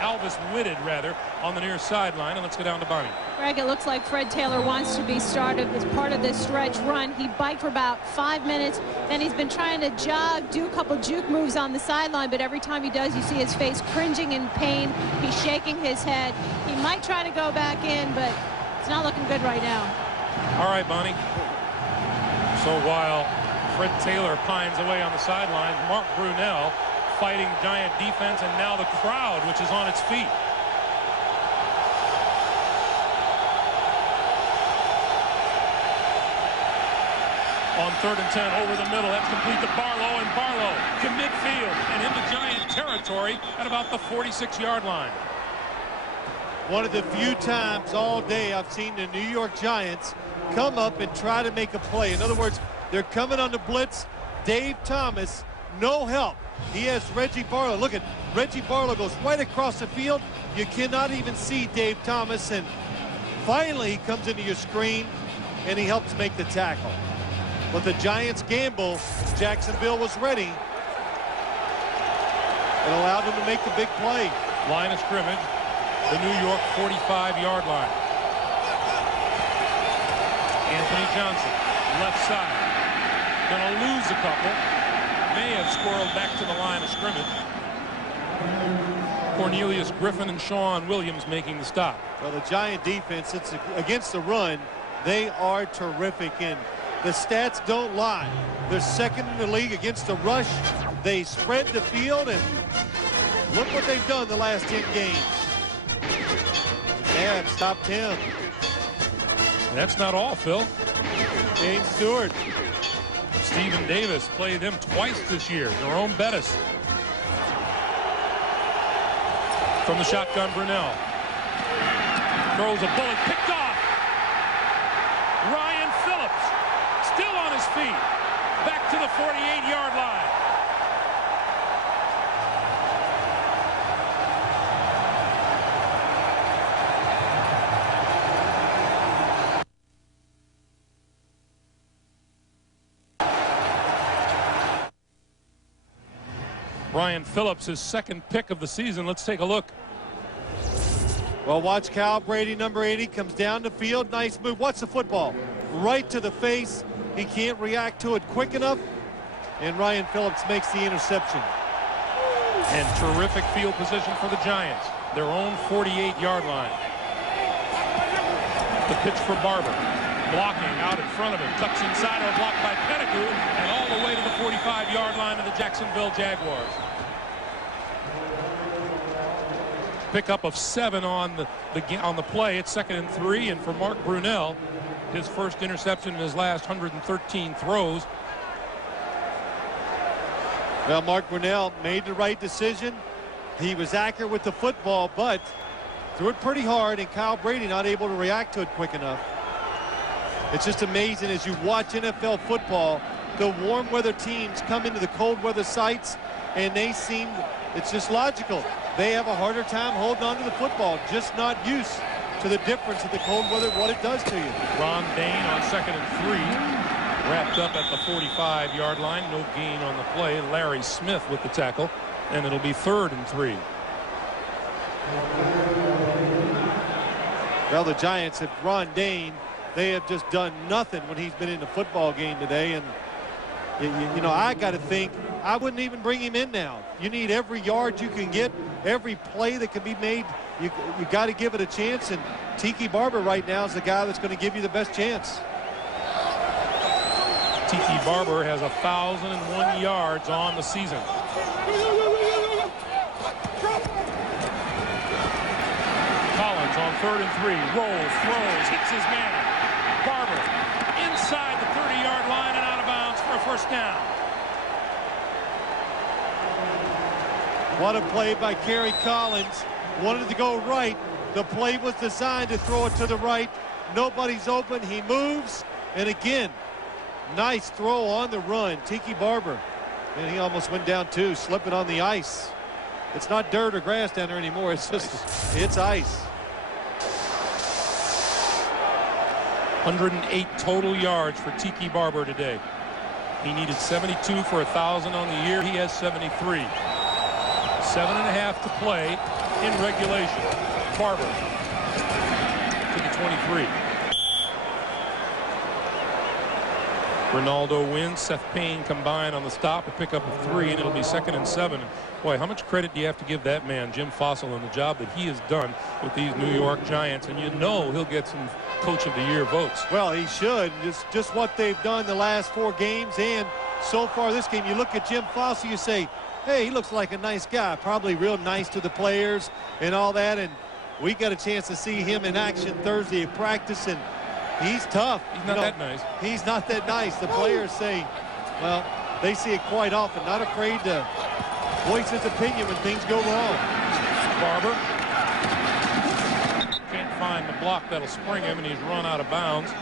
Alvis Whitted, rather, on the near sideline. And let's go down to Bonnie. Greg, it looks like Fred Taylor wants to be started as part of this stretch run. He biked for about 5 minutes, then he's been trying to jog, do a couple juke moves on the sideline, but every time he does, you see his face cringing in pain. He's shaking his head. He might try to go back in, but it's not looking good right now. All right, Bonnie. So while Fred Taylor pines away on the sidelines, Mark Brunell fighting Giant defense, and now the crowd, which is on its feet. On 3rd and 10 over the middle, that's complete to Barlow, and Barlow to midfield and into Giant territory at about the 46-yard line. One of the few times all day I've seen the New York Giants come up and try to make a play. In other words, they're coming on the blitz. Dave Thomas, no help. He has Reggie Barlow. Look at Reggie Barlow goes right across the field. You cannot even see Dave Thomas, and finally he comes into your screen and he helps make the tackle. But the Giants gamble. Jacksonville was ready. It allowed them to make the big play. Line of scrimmage, the New York 45-yard line. Anthony Johnson, left side. Gonna lose a couple. May have squirreled back to the line of scrimmage. Cornelius Griffin and Sean Williams making the stop. Well, the Giant defense, it's against the run. They are terrific, and the stats don't lie. They're 2nd in the league against the rush. They spread the field, and look what they've done the last 10 games. They have stopped him. That's not all, Phil. James Stewart. Stephen Davis played them twice this year. Jerome Bettis. From the shotgun, Brunell. Throws a bullet, picked off. Ryan Phillips still on his feet. Back to the 48-yard line. Ryan Phillips, his second pick of the season. Let's take a look. Well, watch Kyle Brady, number 80, comes down the field. Nice move. What's the football? Right to the face. He can't react to it quick enough. And Ryan Phillips makes the interception. And terrific field position for the Giants. Their own 48-yard line. The pitch for Barber. Blocking out in front of him. Tucks inside, or blocked by Pettigrew. And all the way to the 45-yard line of the Jacksonville Jaguars. Pickup of 7 on the play. It's 2nd and 3. And for Mark Brunell, his first interception in his last 113 throws. Well, Mark Brunell made the right decision. He was accurate with the football, but threw it pretty hard, and Kyle Brady not able to react to it quick enough. It's just amazing as you watch NFL football, the warm weather teams come into the cold weather sites, and they seem, it's just logical. They have a harder time holding on to the football, just not used to the difference of the cold weather, what it does to you. Ron Dane on 2nd and 3. Wrapped up at the 45-yard line. No gain on the play. Larry Smith with the tackle. And it'll be 3rd and 3. Well, the Giants have Ron Dane. They have just done nothing when he's been in the football game today. And, you know, I got to think, I wouldn't even bring him in now. You need every yard you can get, every play that can be made. You got to give it a chance. And Tiki Barber right now is the guy that's going to give you the best chance. Tiki Barber has 1,001 yards on the season. Collins on 3rd and 3. Rolls, throws, hits his man. Barber inside the 30-yard line and out of bounds for a first down. What a play by Kerry Collins. Wanted to go right. The play was designed to throw it to the right. Nobody's open. He moves. And again, nice throw on the run. Tiki Barber. And he almost went down too, slipping on the ice. It's not dirt or grass down there anymore. It's just, it's ice. 108 total yards for Tiki Barber today. He needed 72 for 1,000 on the year. He has 73. 7.5 to play in regulation. Barber to the 23. Ronaldo wins. Seth Payne combined on the stop, a pickup of 3, and it'll be 2nd and 7. Boy, how much credit do you have to give that man, Jim Fossil, and the job that he has done with these New York Giants? And you know he'll get some Coach of the Year votes. Well, he should. Just what they've done the last 4 games, and so far this game, you look at Jim Fossil, you say, hey, he looks like a nice guy, probably real nice to the players and all that. And we got a chance to see him in action Thursday at practice, and he's tough. He's not that nice. He's not that nice. The players say, well, they see it quite often. Not afraid to voice his opinion when things go wrong. Barber can't find the block that'll spring him, and he's run out of bounds.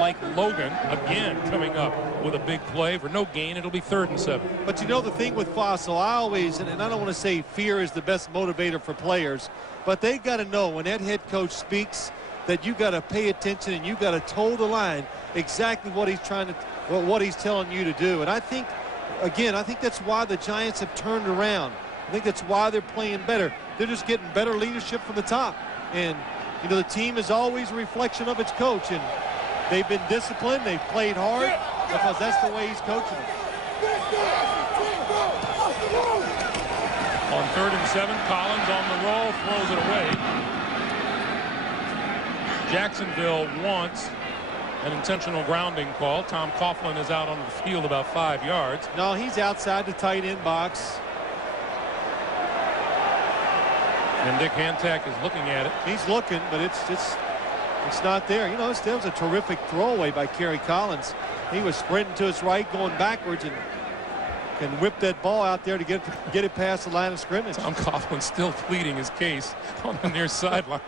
Mike Logan again coming up with a big play for no gain. It'll be 3rd and 7. But you know the thing with Fossil, I always, and I don't want to say fear is the best motivator for players, but they got to know when that head coach speaks that you got to pay attention and you got to toe the line exactly what he's trying to, what he's telling you to do. And I think, again, I think that's why the Giants have turned around. I think that's why they're playing better. They're just getting better leadership from the top. And, you know, the team is always a reflection of its coach. And they've been disciplined. They've played hard because that's the way he's coaching them. On 3rd and 7, Collins on the roll, throws it away. Jacksonville wants an intentional grounding call. Tom Coughlin is out on the field about 5 yards. No, he's outside the tight end box. And Dick Hantak is looking at it. He's looking, but it's not there. You know, that was a terrific throwaway by Kerry Collins. He was sprinting to his right, going backwards, and can whip that ball out there to get it past the line of scrimmage. Tom Coughlin still pleading his case on the near sideline.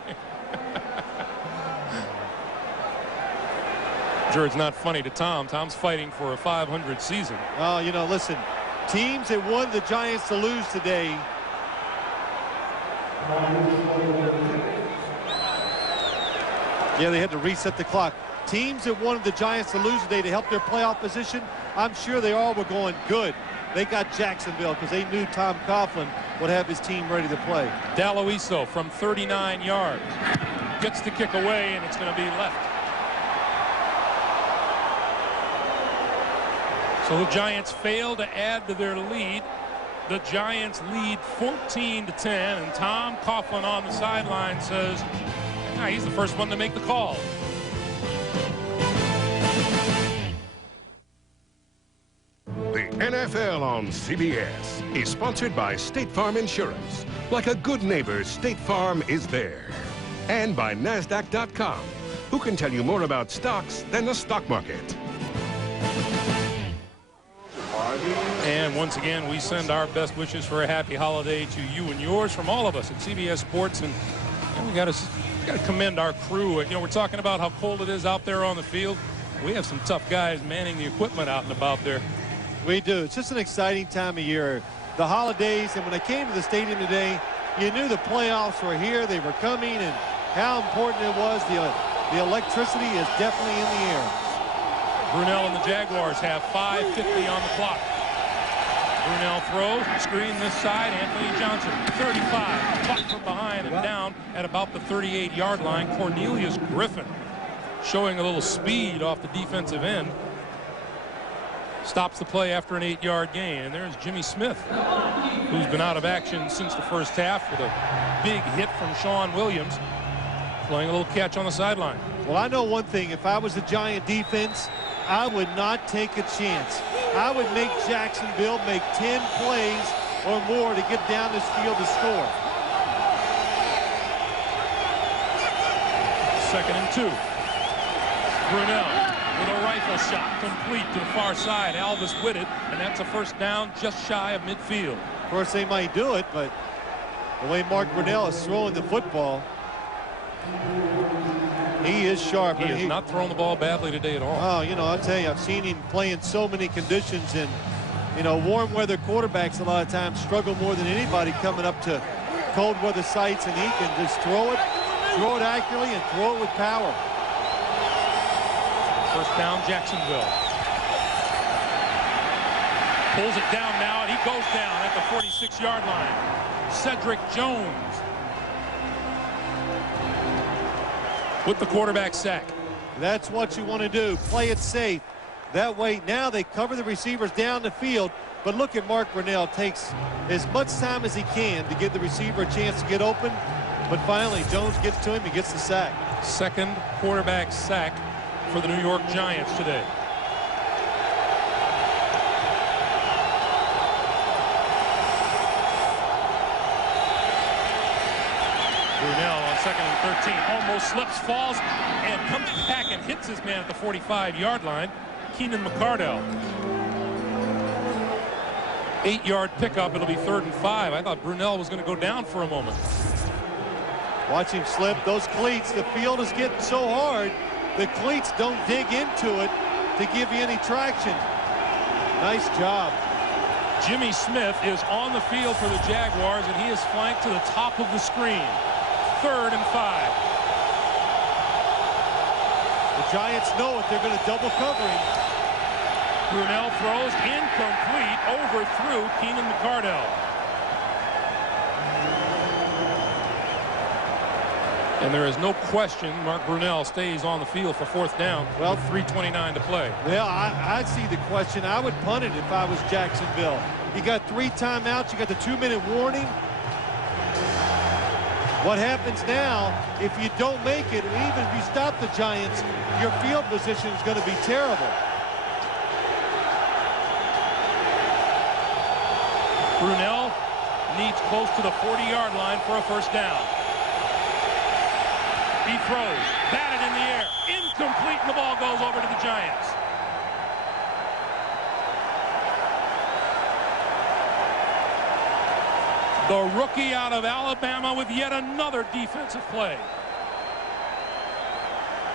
Sure, it's not funny to Tom. Tom's fighting for a 500 season. Oh, you know, listen, teams that want the Giants to lose today. Yeah, they had to reset the clock. teams that wanted the Giants to lose today to help their playoff position, I'm sure they all were going good. They got Jacksonville because they knew Tom Coughlin would have his team ready to play. Daloiso from 39 yards gets the kick away, and it's going to be left. So the Giants fail to add to their lead. The Giants lead 14-10, and Tom Coughlin on the sideline says, he's the first one to make the call. The NFL on CBS is sponsored by State Farm Insurance. Like a good neighbor, State Farm is there. And by NASDAQ.com, who can tell you more about stocks than the stock market. And once again, we send our best wishes for a happy holiday to you and yours from all of us at CBS Sports. And we got to commend our crew. You know, we're talking about how cold it is out there on the field. We have some tough guys manning the equipment out and about there. We do. It's just an exciting time of year. The holidays, and when I came to the stadium today, you knew the playoffs were here. They were coming, and how important it was. The electricity is definitely in the air. Brunell and the Jaguars have 5:50 on the clock. Brunell throws, screen this side, Anthony Johnson, 35, caught from behind and down at about the 38-yard line. Cornelius Griffin showing a little speed off the defensive end. Stops the play after an 8-yard gain. And there's Jimmy Smith, who's been out of action since the first half with a big hit from Sean Williams, playing a little catch on the sideline. Well, I know one thing. If I was the Giant defense, I would not take a chance. I would make Jacksonville make 10 plays or more to get down this field to score. 2nd and 2. Brunell with a rifle shot complete to the far side. Alvis Whitted, and that's a first down just shy of midfield. Of course, they might do it, but the way Mark Brunell is throwing the football, he is sharp. He has not thrown the ball badly today at all. Oh, you know, I'll tell you, I've seen him play in so many conditions, and, you know, warm weather quarterbacks a lot of times struggle more than anybody coming up to cold weather sites, and he can just throw it accurately and throw it with power. First down, Jacksonville. Pulls it down now, and he goes down at the 46-yard line. Cedric Jones with the quarterback sack. That's what you want to do. Play it safe. That way, now they cover the receivers down the field. But look at Mark Brunell. Takes as much time as he can to give the receiver a chance to get open. But finally, Jones gets to him. He gets the sack. Second quarterback sack for the New York Giants today. Brunell on 2nd and 13 almost slips, falls, and comes back and hits his man at the 45-yard line. Keenan McCardell. 8-yard pickup. It'll be 3rd and 5. I thought Brunell was going to go down for a moment. Watch him slip. Those cleats, the field is getting so hard, the cleats don't dig into it to give you any traction. Nice job. Jimmy Smith is on the field for the Jaguars, and he is flanked to the top of the screen. 3rd and 5. The Giants know it. They're going to double cover him. Brunell throws incomplete, overthrew Keenan McCardell. And there is no question Mark Brunell stays on the field for 4th down. Well, 3:29 to play. Well, I'd see the question. I would punt it if I was Jacksonville. You got 3 timeouts. You got the 2-minute warning. What happens now, if you don't make it, and even if you stop the Giants, your field position is going to be terrible. Brunell needs close to the 40-yard line for a first down. He throws, batted in the air, incomplete, and the ball goes over to the Giants. The rookie out of Alabama with yet another defensive play.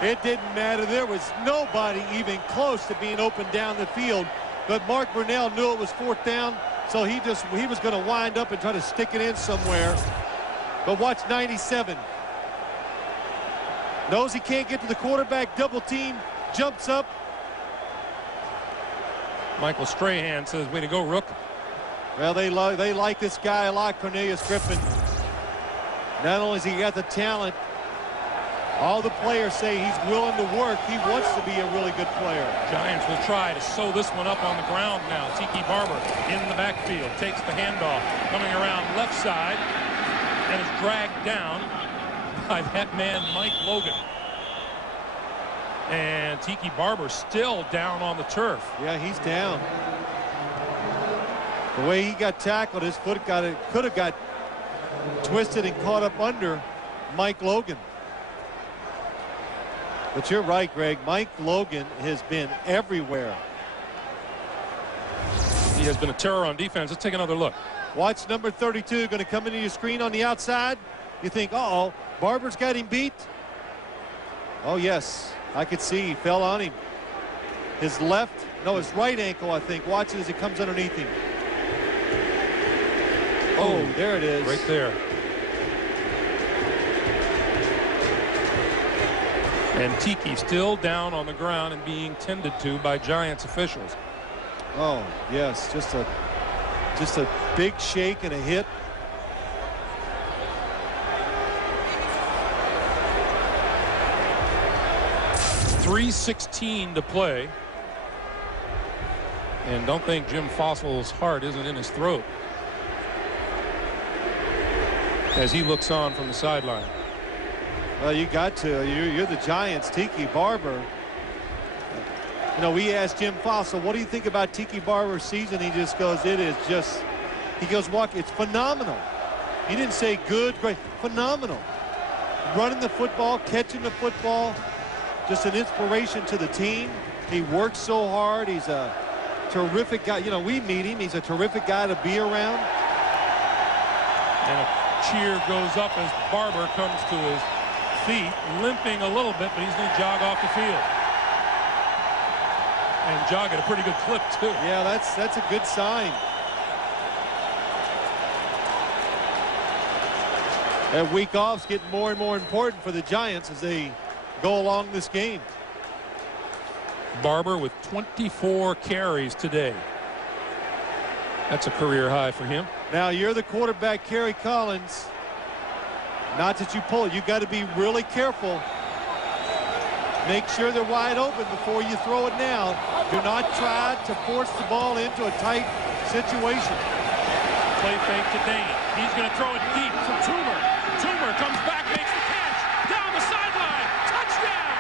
It didn't matter. There was nobody even close to being open down the field. But Mark Brunell knew it was 4th down, so he was going to wind up and try to stick it in somewhere. But watch 97. Knows he can't get to the quarterback. Double team. Jumps up. Michael Strahan says, way to go, Rook. Well, they like this guy a lot, Cornelius Griffin. Not only has he got the talent, all the players say he's willing to work. He wants to be a really good player. Giants will try to sew this one up on the ground now. Tiki Barber in the backfield. Takes the handoff. Coming around left side. And is dragged down by that man, Mike Logan. And Tiki Barber still down on the turf. Yeah, he's down. The way he got tackled, his foot could have got twisted and caught up under Mike Logan. But you're right, Greg. Mike Logan has been everywhere. He has been a terror on defense. Let's take another look. Watch number 32 going to come into your screen on the outside. You think, uh-oh, Barber's got him beat. Oh, yes. I could see he fell on him. His right ankle, I think. Watch it as it comes underneath him. Oh, there it is. Right there. And Tiki still down on the ground and being tended to by Giants officials. Oh, yes. Just a big shake and a hit. .316 to play. And don't think Jim Fossil's heart isn't in his throat as he looks on from the sideline. Well, you got to. You're the Giants. Tiki Barber. You know, we asked Jim Fossil, what do you think about Tiki Barber's season? He just goes, he goes, it's phenomenal. He didn't say good, great, phenomenal. Running the football, catching the football, just an inspiration to the team. He works so hard. He's a terrific guy. You know, we meet him. He's a terrific guy to be around. And a cheer goes up as Barber comes to his feet, limping a little bit, but he's going to jog off the field. And jog at a pretty good clip, too. Yeah, that's a good sign. That week off's getting more and more important for the Giants as they go along this game. Barber with 24 carries today. That's a career high for him. Now you're the quarterback, Kerry Collins. Not that you pull it. You got to be really careful. Make sure they're wide open before you throw it now. Do not try to force the ball into a tight situation. Play fake to Dane. He's going to throw it deep for Toomer. Toomer comes back, makes the catch. Down the sideline. Touchdown.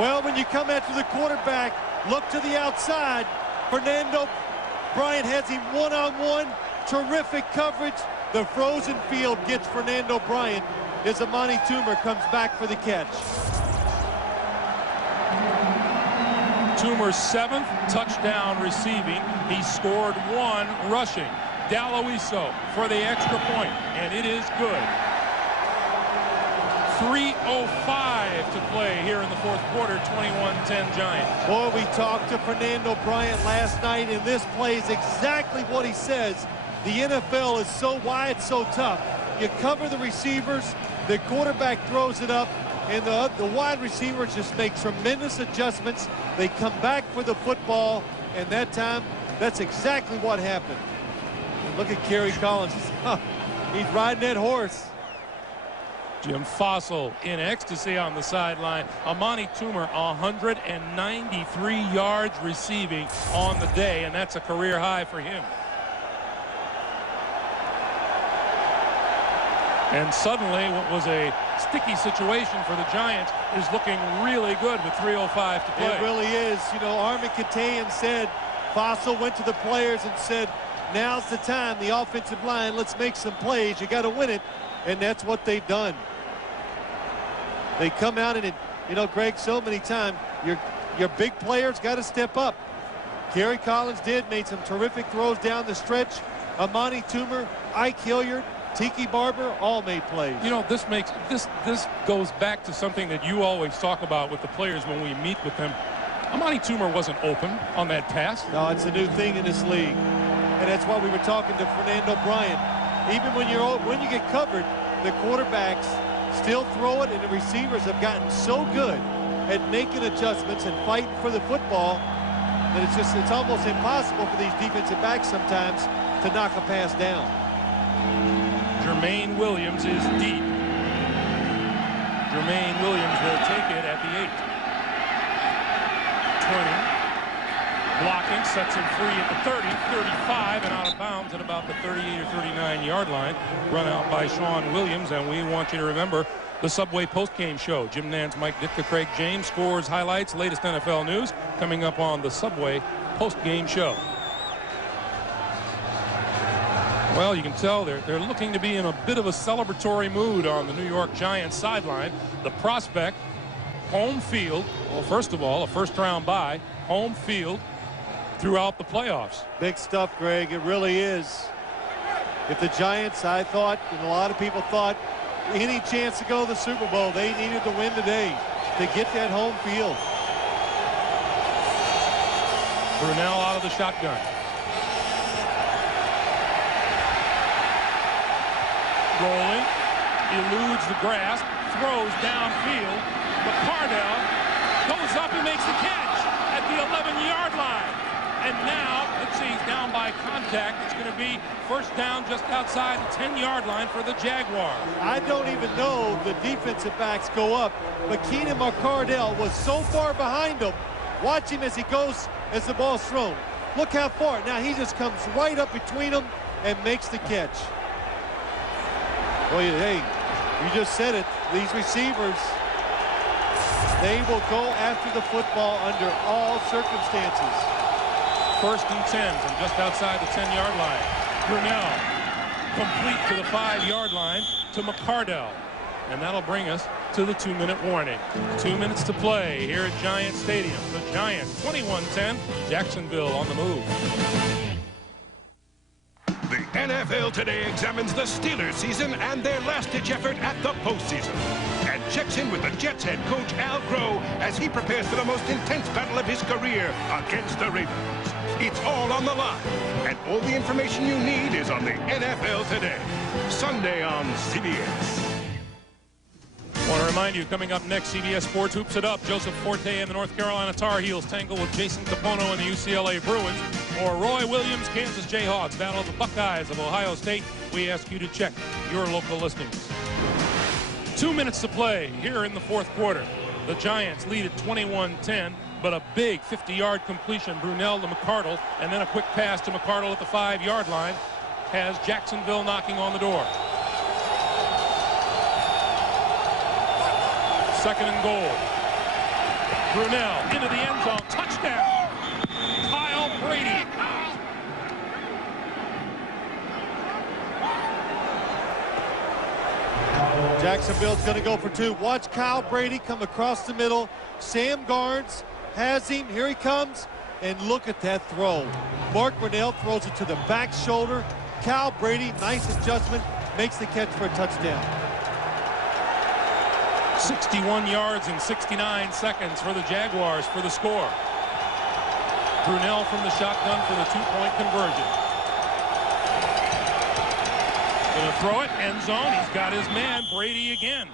Well, when you come after the quarterback, look to the outside. Fernando Bryant has him one-on-one. Terrific coverage. The frozen field gets Fernando Bryant as Amani Toomer comes back for the catch. Toomer's 7th touchdown receiving. He scored 1 rushing. Daloiso for the extra point, and it is good. 3:05 to play here in the fourth quarter. 21-10 Giants. Boy, we talked to Fernando Bryant last night, and this play is exactly what he says. The NFL is so wide, so tough. You cover the receivers, the quarterback throws it up, and the wide receivers just make tremendous adjustments. They come back for the football, and that time, that's exactly what happened. And look at Kerry Collins. He's riding that horse. Jim Fossil in ecstasy on the sideline. Amani Toomer 193 yards receiving on the day, and that's a career high for him. And suddenly what was a sticky situation for the Giants is looking really good with 3:05 to play. It really is. You know, Armin Katayan said, Fossil went to the players and said, now's the time, the offensive line, let's make some plays. You got to win it. And that's what they've done. They come out and, you know, Greg, so many times, your big players got to step up. Gary Collins made some terrific throws down the stretch. Amani Toomer, Ike Hilliard, Tiki Barber all made plays. You know, this goes back to something that you always talk about with the players when we meet with them. Amani Toomer wasn't open on that pass. No, it's a new thing in this league. And that's why we were talking to Fernando Bryant. Even when you get covered, the quarterbacks still throw it, and the receivers have gotten so good at making adjustments and fighting for the football that it's almost impossible for these defensive backs sometimes to knock a pass down. Jermaine Williams is deep. Jermaine Williams will take it at the 8. 20. Blocking, sets him free at the 30, 35, and out of bounds at about the 38 or 39-yard line. Run out by Sean Williams, and we want you to remember the Subway postgame show. Jim Nantz, Mike Ditka, Craig James, scores, highlights, latest NFL news coming up on the Subway postgame show. Well, you can tell they're looking to be in a bit of a celebratory mood on the New York Giants sideline. The prospect, home field, well, first of all, a first-round bye, home field throughout the playoffs. Big stuff, Greg. It really is. If the Giants, I thought, and a lot of people thought, any chance to go to the Super Bowl, they needed to win today to get that home field. Brunell out of the shotgun. Rolling, eludes the grasp, throws downfield. McCardell goes up and makes the catch at the 11-yard line. And now, let's see, he's down by contact. It's going to be first down just outside the 10-yard line for the Jaguars. I don't even know the defensive backs go up, but Keenan McCardell was so far behind him. Watch him as he goes, as the ball's thrown. Look how far. Now he just comes right up between them and makes the catch. Well, hey, you just said it. These receivers, they will go after the football under all circumstances. First and 10 from just outside the 10-yard line. Brunell complete to the 5-yard line to McCardell. And that'll bring us to the 2-minute warning. 2 minutes to play here at Giant Stadium. The Giants 21-10, Jacksonville on the move. The NFL Today examines the Steelers season and their last-ditch effort at the postseason, and checks in with the Jets head coach Al Groh as he prepares for the most intense battle of his career against the Ravens. It's all on the line, and all the information you need is on the NFL Today, Sunday on CBS. I want to remind you, coming up next, CBS Sports Hoops It Up. Joseph Forte and the North Carolina Tar Heels tangle with Jason Capono and the UCLA Bruins. Or Roy Williams, Kansas Jayhawks battle the Buckeyes of Ohio State. We ask you to check your local listings. 2 minutes to play here in the fourth quarter. The Giants lead at 21-10, but a big 50-yard completion, Brunell to McCardell, and then a quick pass to McCardell at the 5-yard line has Jacksonville knocking on the door. Second and goal. Brunell into the end zone. Touchdown. Kyle Brady. Jacksonville's going to go for two. Watch Kyle Brady come across the middle. Sam Garnes has him. Here he comes. And look at that throw. Mark Brunell throws it to the back shoulder. Kyle Brady, nice adjustment, makes the catch for a touchdown. 61 yards in 69 seconds for the Jaguars for the score. Brunell from the shotgun for the two-point conversion. Gonna throw it, end zone. He's got his man, Brady, again.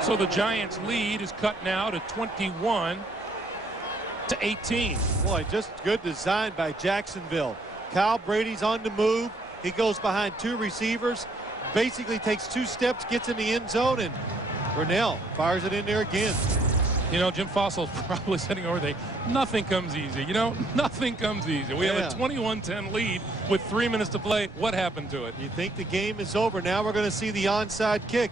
So the Giants' lead is cut now to 21-18. Boy, just good design by Jacksonville. Kyle Brady's on the move. He goes behind two receivers, basically takes 2 steps, gets in the end zone, and Brunell fires it in there again. You know, Jim Fossil's probably sitting over there. Nothing comes easy. You know, nothing comes easy. We have a 21-10 lead with 3 minutes to play. What happened to it? You think the game is over. Now we're going to see the onside kick.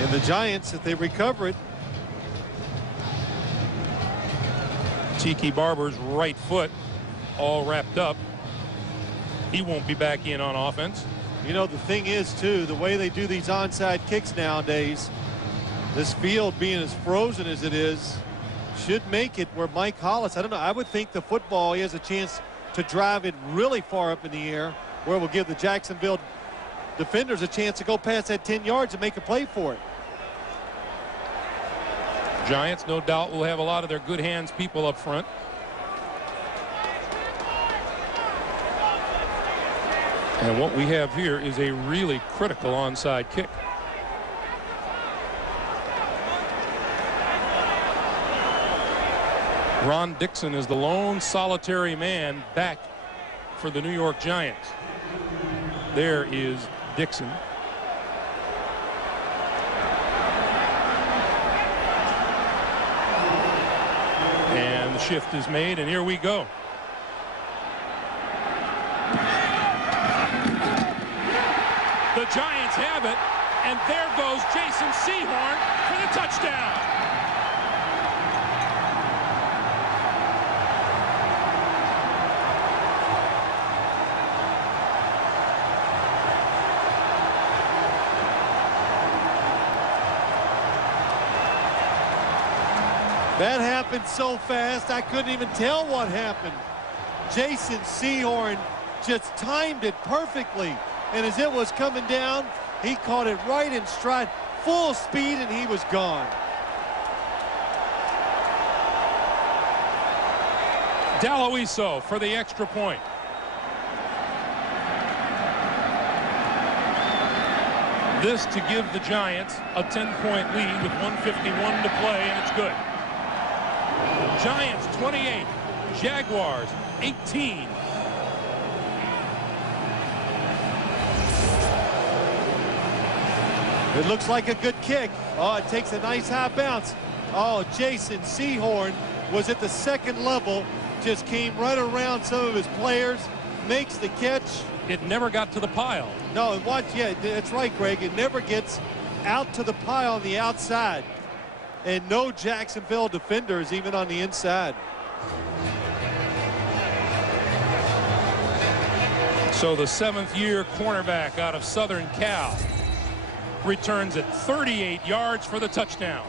And the Giants, if they recover it. Tiki Barber's right foot all wrapped up. He won't be back in on offense. You know, the thing is, too, the way they do these onside kicks nowadays, This field being as frozen as it is should make it where Mike Hollis, I don't know, I would think the football, he has a chance to drive it really far up in the air, where it will give the Jacksonville defenders a chance to go past that 10 yards and make a play for it. Giants, no doubt, will have a lot of their good hands people up front. And what we have here is a really critical onside kick. Ron Dixon is the lone solitary man back for the New York Giants. There is Dixon. And the shift is made, and here we go. The Giants have it, and there goes Jason Sehorn for the touchdown. That happened so fast, I couldn't even tell what happened. Jason Sehorn just timed it perfectly. And as it was coming down, he caught it right in stride, full speed, and he was gone. Daloiso for the extra point. This to give the Giants a 10-point lead with 1:51 to play, and it's good. Giants 28, Jaguars 18. It looks like a good kick. Oh, it takes a nice high bounce. Oh, Jason Sehorn was at the second level, just came right around some of his players, makes the catch. It never got to the pile. No, watch, yeah, that's right, Greg. It never gets out to the pile on the outside. And no Jacksonville defenders even on the inside. So the seventh-year cornerback out of Southern Cal returns at 38 yards for the touchdown.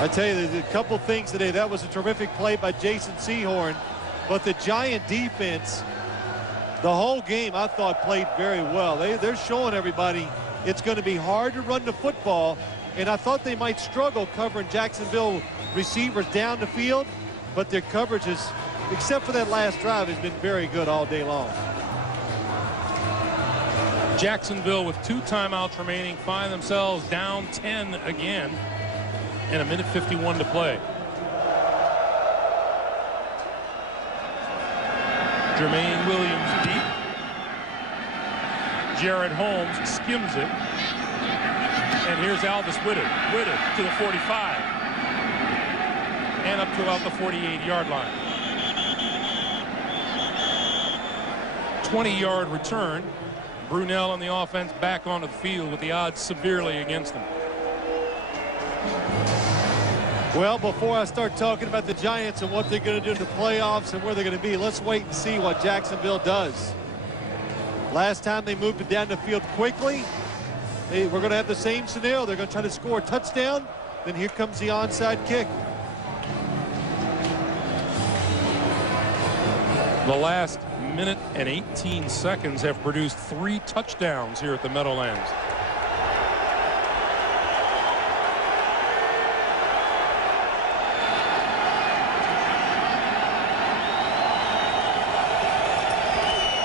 I tell you, there's a couple things today. That was a terrific play by Jason Sehorn. But the Giant defense, the whole game, I thought played very well. They're showing everybody it's going to be hard to run the football, and I thought they might struggle covering Jacksonville receivers down the field, but their coverage is, except for that last drive, has been very good all day long. Jacksonville with 2 timeouts remaining find themselves down 10 again and 1:51 to play. Jermaine Williams deep. Jared Holmes skims it. And here's Alvis Whitted. Whitted to the 45. And up to about the 48-yard line. 20-yard return. Brunell on the offense back onto the field with the odds severely against them. Well, before I start talking about the Giants and what they're going to do in the playoffs and where they're going to be, let's wait and see what Jacksonville does. Last time they moved it down the field quickly. We're going to have the same scenario. They're going to try to score a touchdown. Then here comes the onside kick. The last minute and 18 seconds have produced 3 touchdowns here at the Meadowlands.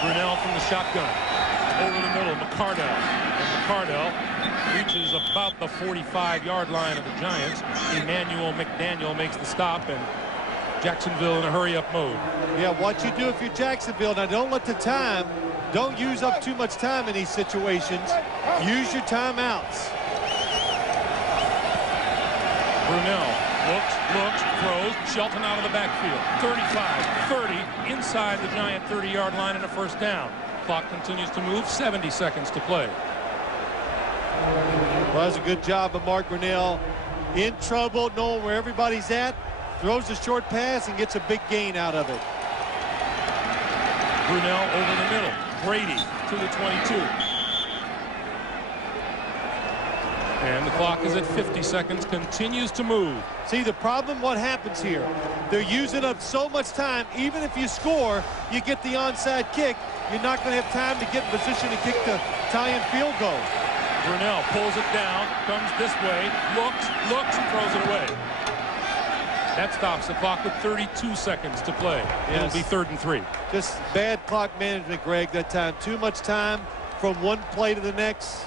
Brunell from the shotgun. Over the middle, McCardell. And McCardell reaches about the 45-yard line of the Giants. Emmanuel McDaniel makes the stop, and Jacksonville in a hurry-up mode. Yeah, what you do if you're Jacksonville, now don't let the time, don't use up too much time in these situations. Use your timeouts. Brunell looks, throws. Shelton out of the backfield. 35, 30, inside the Giant 30-yard line and a first down. Clock continues to move. 70 seconds to play. Well, that's a good job of Mark Brunell. In trouble, knowing where everybody's at. Throws a short pass and gets a big gain out of it. Brunell over the middle. Brady to the 22. And the clock is at 50 seconds, continues to move. See, the problem, what happens here, they're using up so much time. Even if you score, you get the onside kick, you're not going to have time to get in position to kick the tie-in field goal. Brunell pulls it down, comes this way, looks, and throws it away. That stops the clock with 32 seconds to play. It'll be 3rd and 3. Just bad clock management, Greg, that time. Too much time from one play to the next.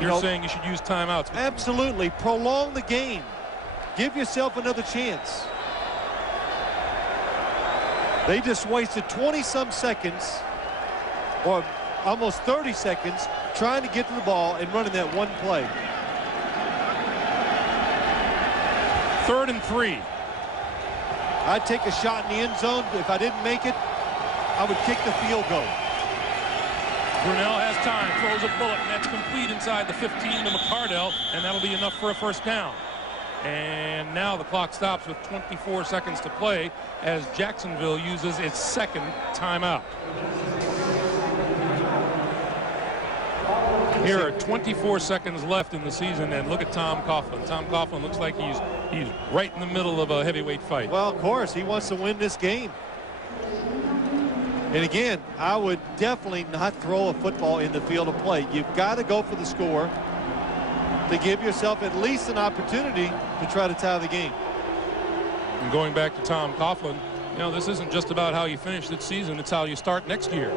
You're saying you should use timeouts. Absolutely. Prolong the game. Give yourself another chance. They just wasted 20-some seconds, or almost 30 seconds, trying to get to the ball and running that one play. 3rd and 3. I'd take a shot in the end zone. If I didn't make it, I would kick the field goal. Brunell has time, throws a bullet, and that's complete inside the 15 to McCardell, and that'll be enough for a first down. And now the clock stops with 24 seconds to play as Jacksonville uses its 2nd timeout. Here are 24 seconds left in the season, and look at Tom Coughlin. Tom Coughlin looks like he's right in the middle of a heavyweight fight. Well, of course, he wants to win this game. And again, I would definitely not throw a football in the field of play. You've got to go for the score to give yourself at least an opportunity to try to tie the game. And going back to Tom Coughlin, you know, this isn't just about how you finish this season, it's how you start next year.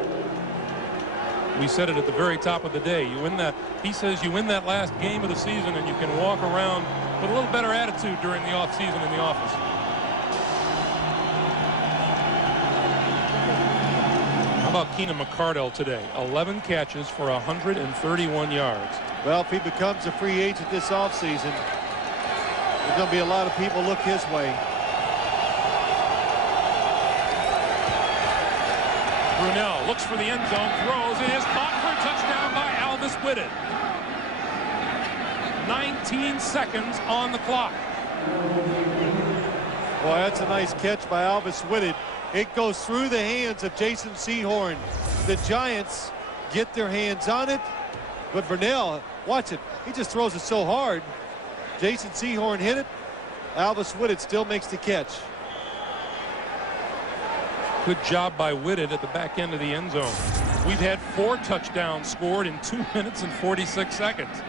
We said it at the very top of the day. You win that, he says you win that last game of the season and you can walk around with a little better attitude during the offseason in the office. How about Keenan McCardell today? 11 catches for 131 yards. Well, if he becomes a free agent this offseason, there's going to be a lot of people look his way. Brunell looks for the end zone, throws, it is caught for a touchdown by Alvis Whitted. 19 seconds on the clock. Boy, that's a nice catch by Alvis Whitted. It goes through the hands of Jason Sehorn. The Giants get their hands on it, but Brunell, watch it, he just throws it so hard. Jason Sehorn hit it. Alvis Whitted still makes the catch. Good job by Whitted at the back end of the end zone. We've had 4 touchdowns scored in 2 minutes and 46 seconds.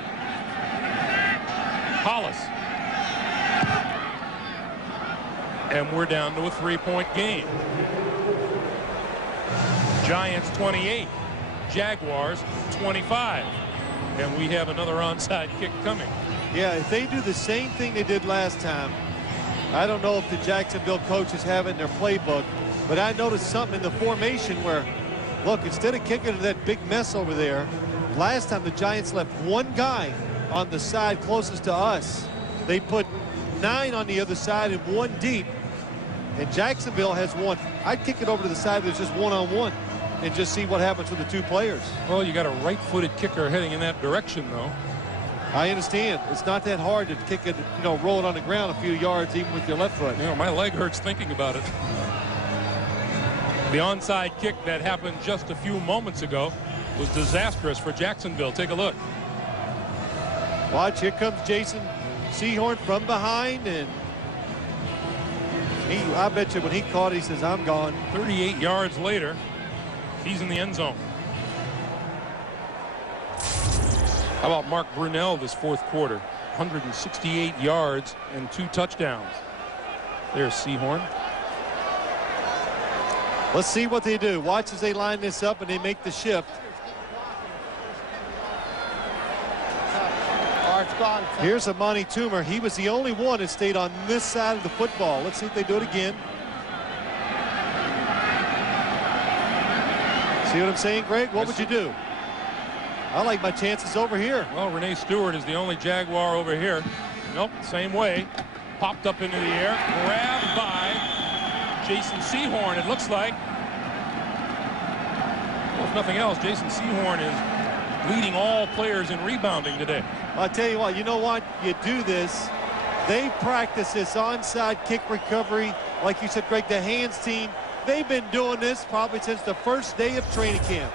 Hollis. And we're down to a 3-point game. Giants 28, Jaguars 25. And we have another onside kick coming. Yeah, if they do the same thing they did last time, I don't know if the Jacksonville coaches have it in their playbook, but I noticed something in the formation where, look, instead of kicking to that big mess over there, last time the Giants left one guy on the side closest to us. They put 9 on the other side and 1 deep. And Jacksonville has 1. I'd kick it over to the side there's just 1-on-1 and just see what happens with the 2 players. Well, you got a right-footed kicker heading in that direction, though. I understand. It's not that hard to kick it, you know, roll it on the ground a few yards even with your left foot. You know, my leg hurts thinking about it. The onside kick that happened just a few moments ago was disastrous for Jacksonville. Take a look. Watch, here comes Jason Sehorn from behind, and I bet you when he caught it, he says, I'm gone. 38 yards later, he's in the end zone. How about Mark Brunell this 4th quarter? 168 yards and 2 touchdowns. There's Sehorn. Let's see what they do. Watch as they line this up and they make the shift. Here's Amani Toomer. He was the only one that stayed on this side of the football. Let's see if they do it again. See what I'm saying, Greg? What would you do? I like my chances over here. Well, Renee Stewart is the only Jaguar over here. Nope, same way. Popped up into the air, grabbed by Jason Sehorn, it looks like. Well, if nothing else, Jason Sehorn is leading all players in rebounding today. I'll tell you what, you know what? You do this. They practice this onside kick recovery. Like you said, Greg, the hands team, they've been doing this probably since the first day of training camp.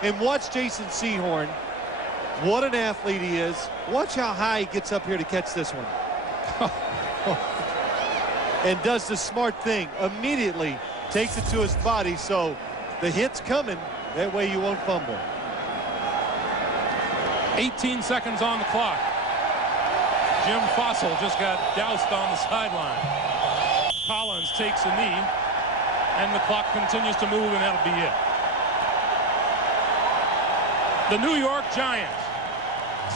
And watch Jason Sehorn. What an athlete he is. Watch how high he gets up here to catch this one. And does the smart thing. Immediately takes it to his body, so the hit's coming. That way you won't fumble. 18 seconds on the clock. Jim Fossil just got doused on the sideline. Collins takes a knee, and the clock continues to move, and that'll be it. The New York Giants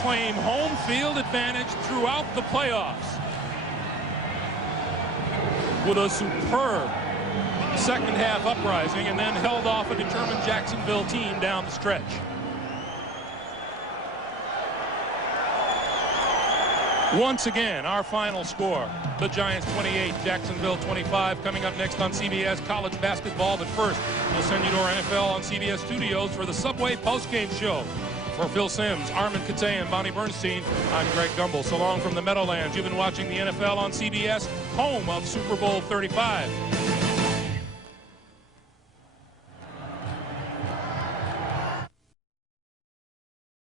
claim home field advantage throughout the playoffs with a superb second half uprising, and then held off a determined Jacksonville team down the stretch. Once again, our final score, the Giants 28, Jacksonville 25. Coming up next on CBS College Basketball. But first, we'll send you to our NFL on CBS Studios for the Subway postgame show. For Phil Simms, Armin Katay, and Bonnie Bernstein, I'm Greg Gumbel. So long from the Meadowlands. You've been watching the NFL on CBS, home of Super Bowl 35.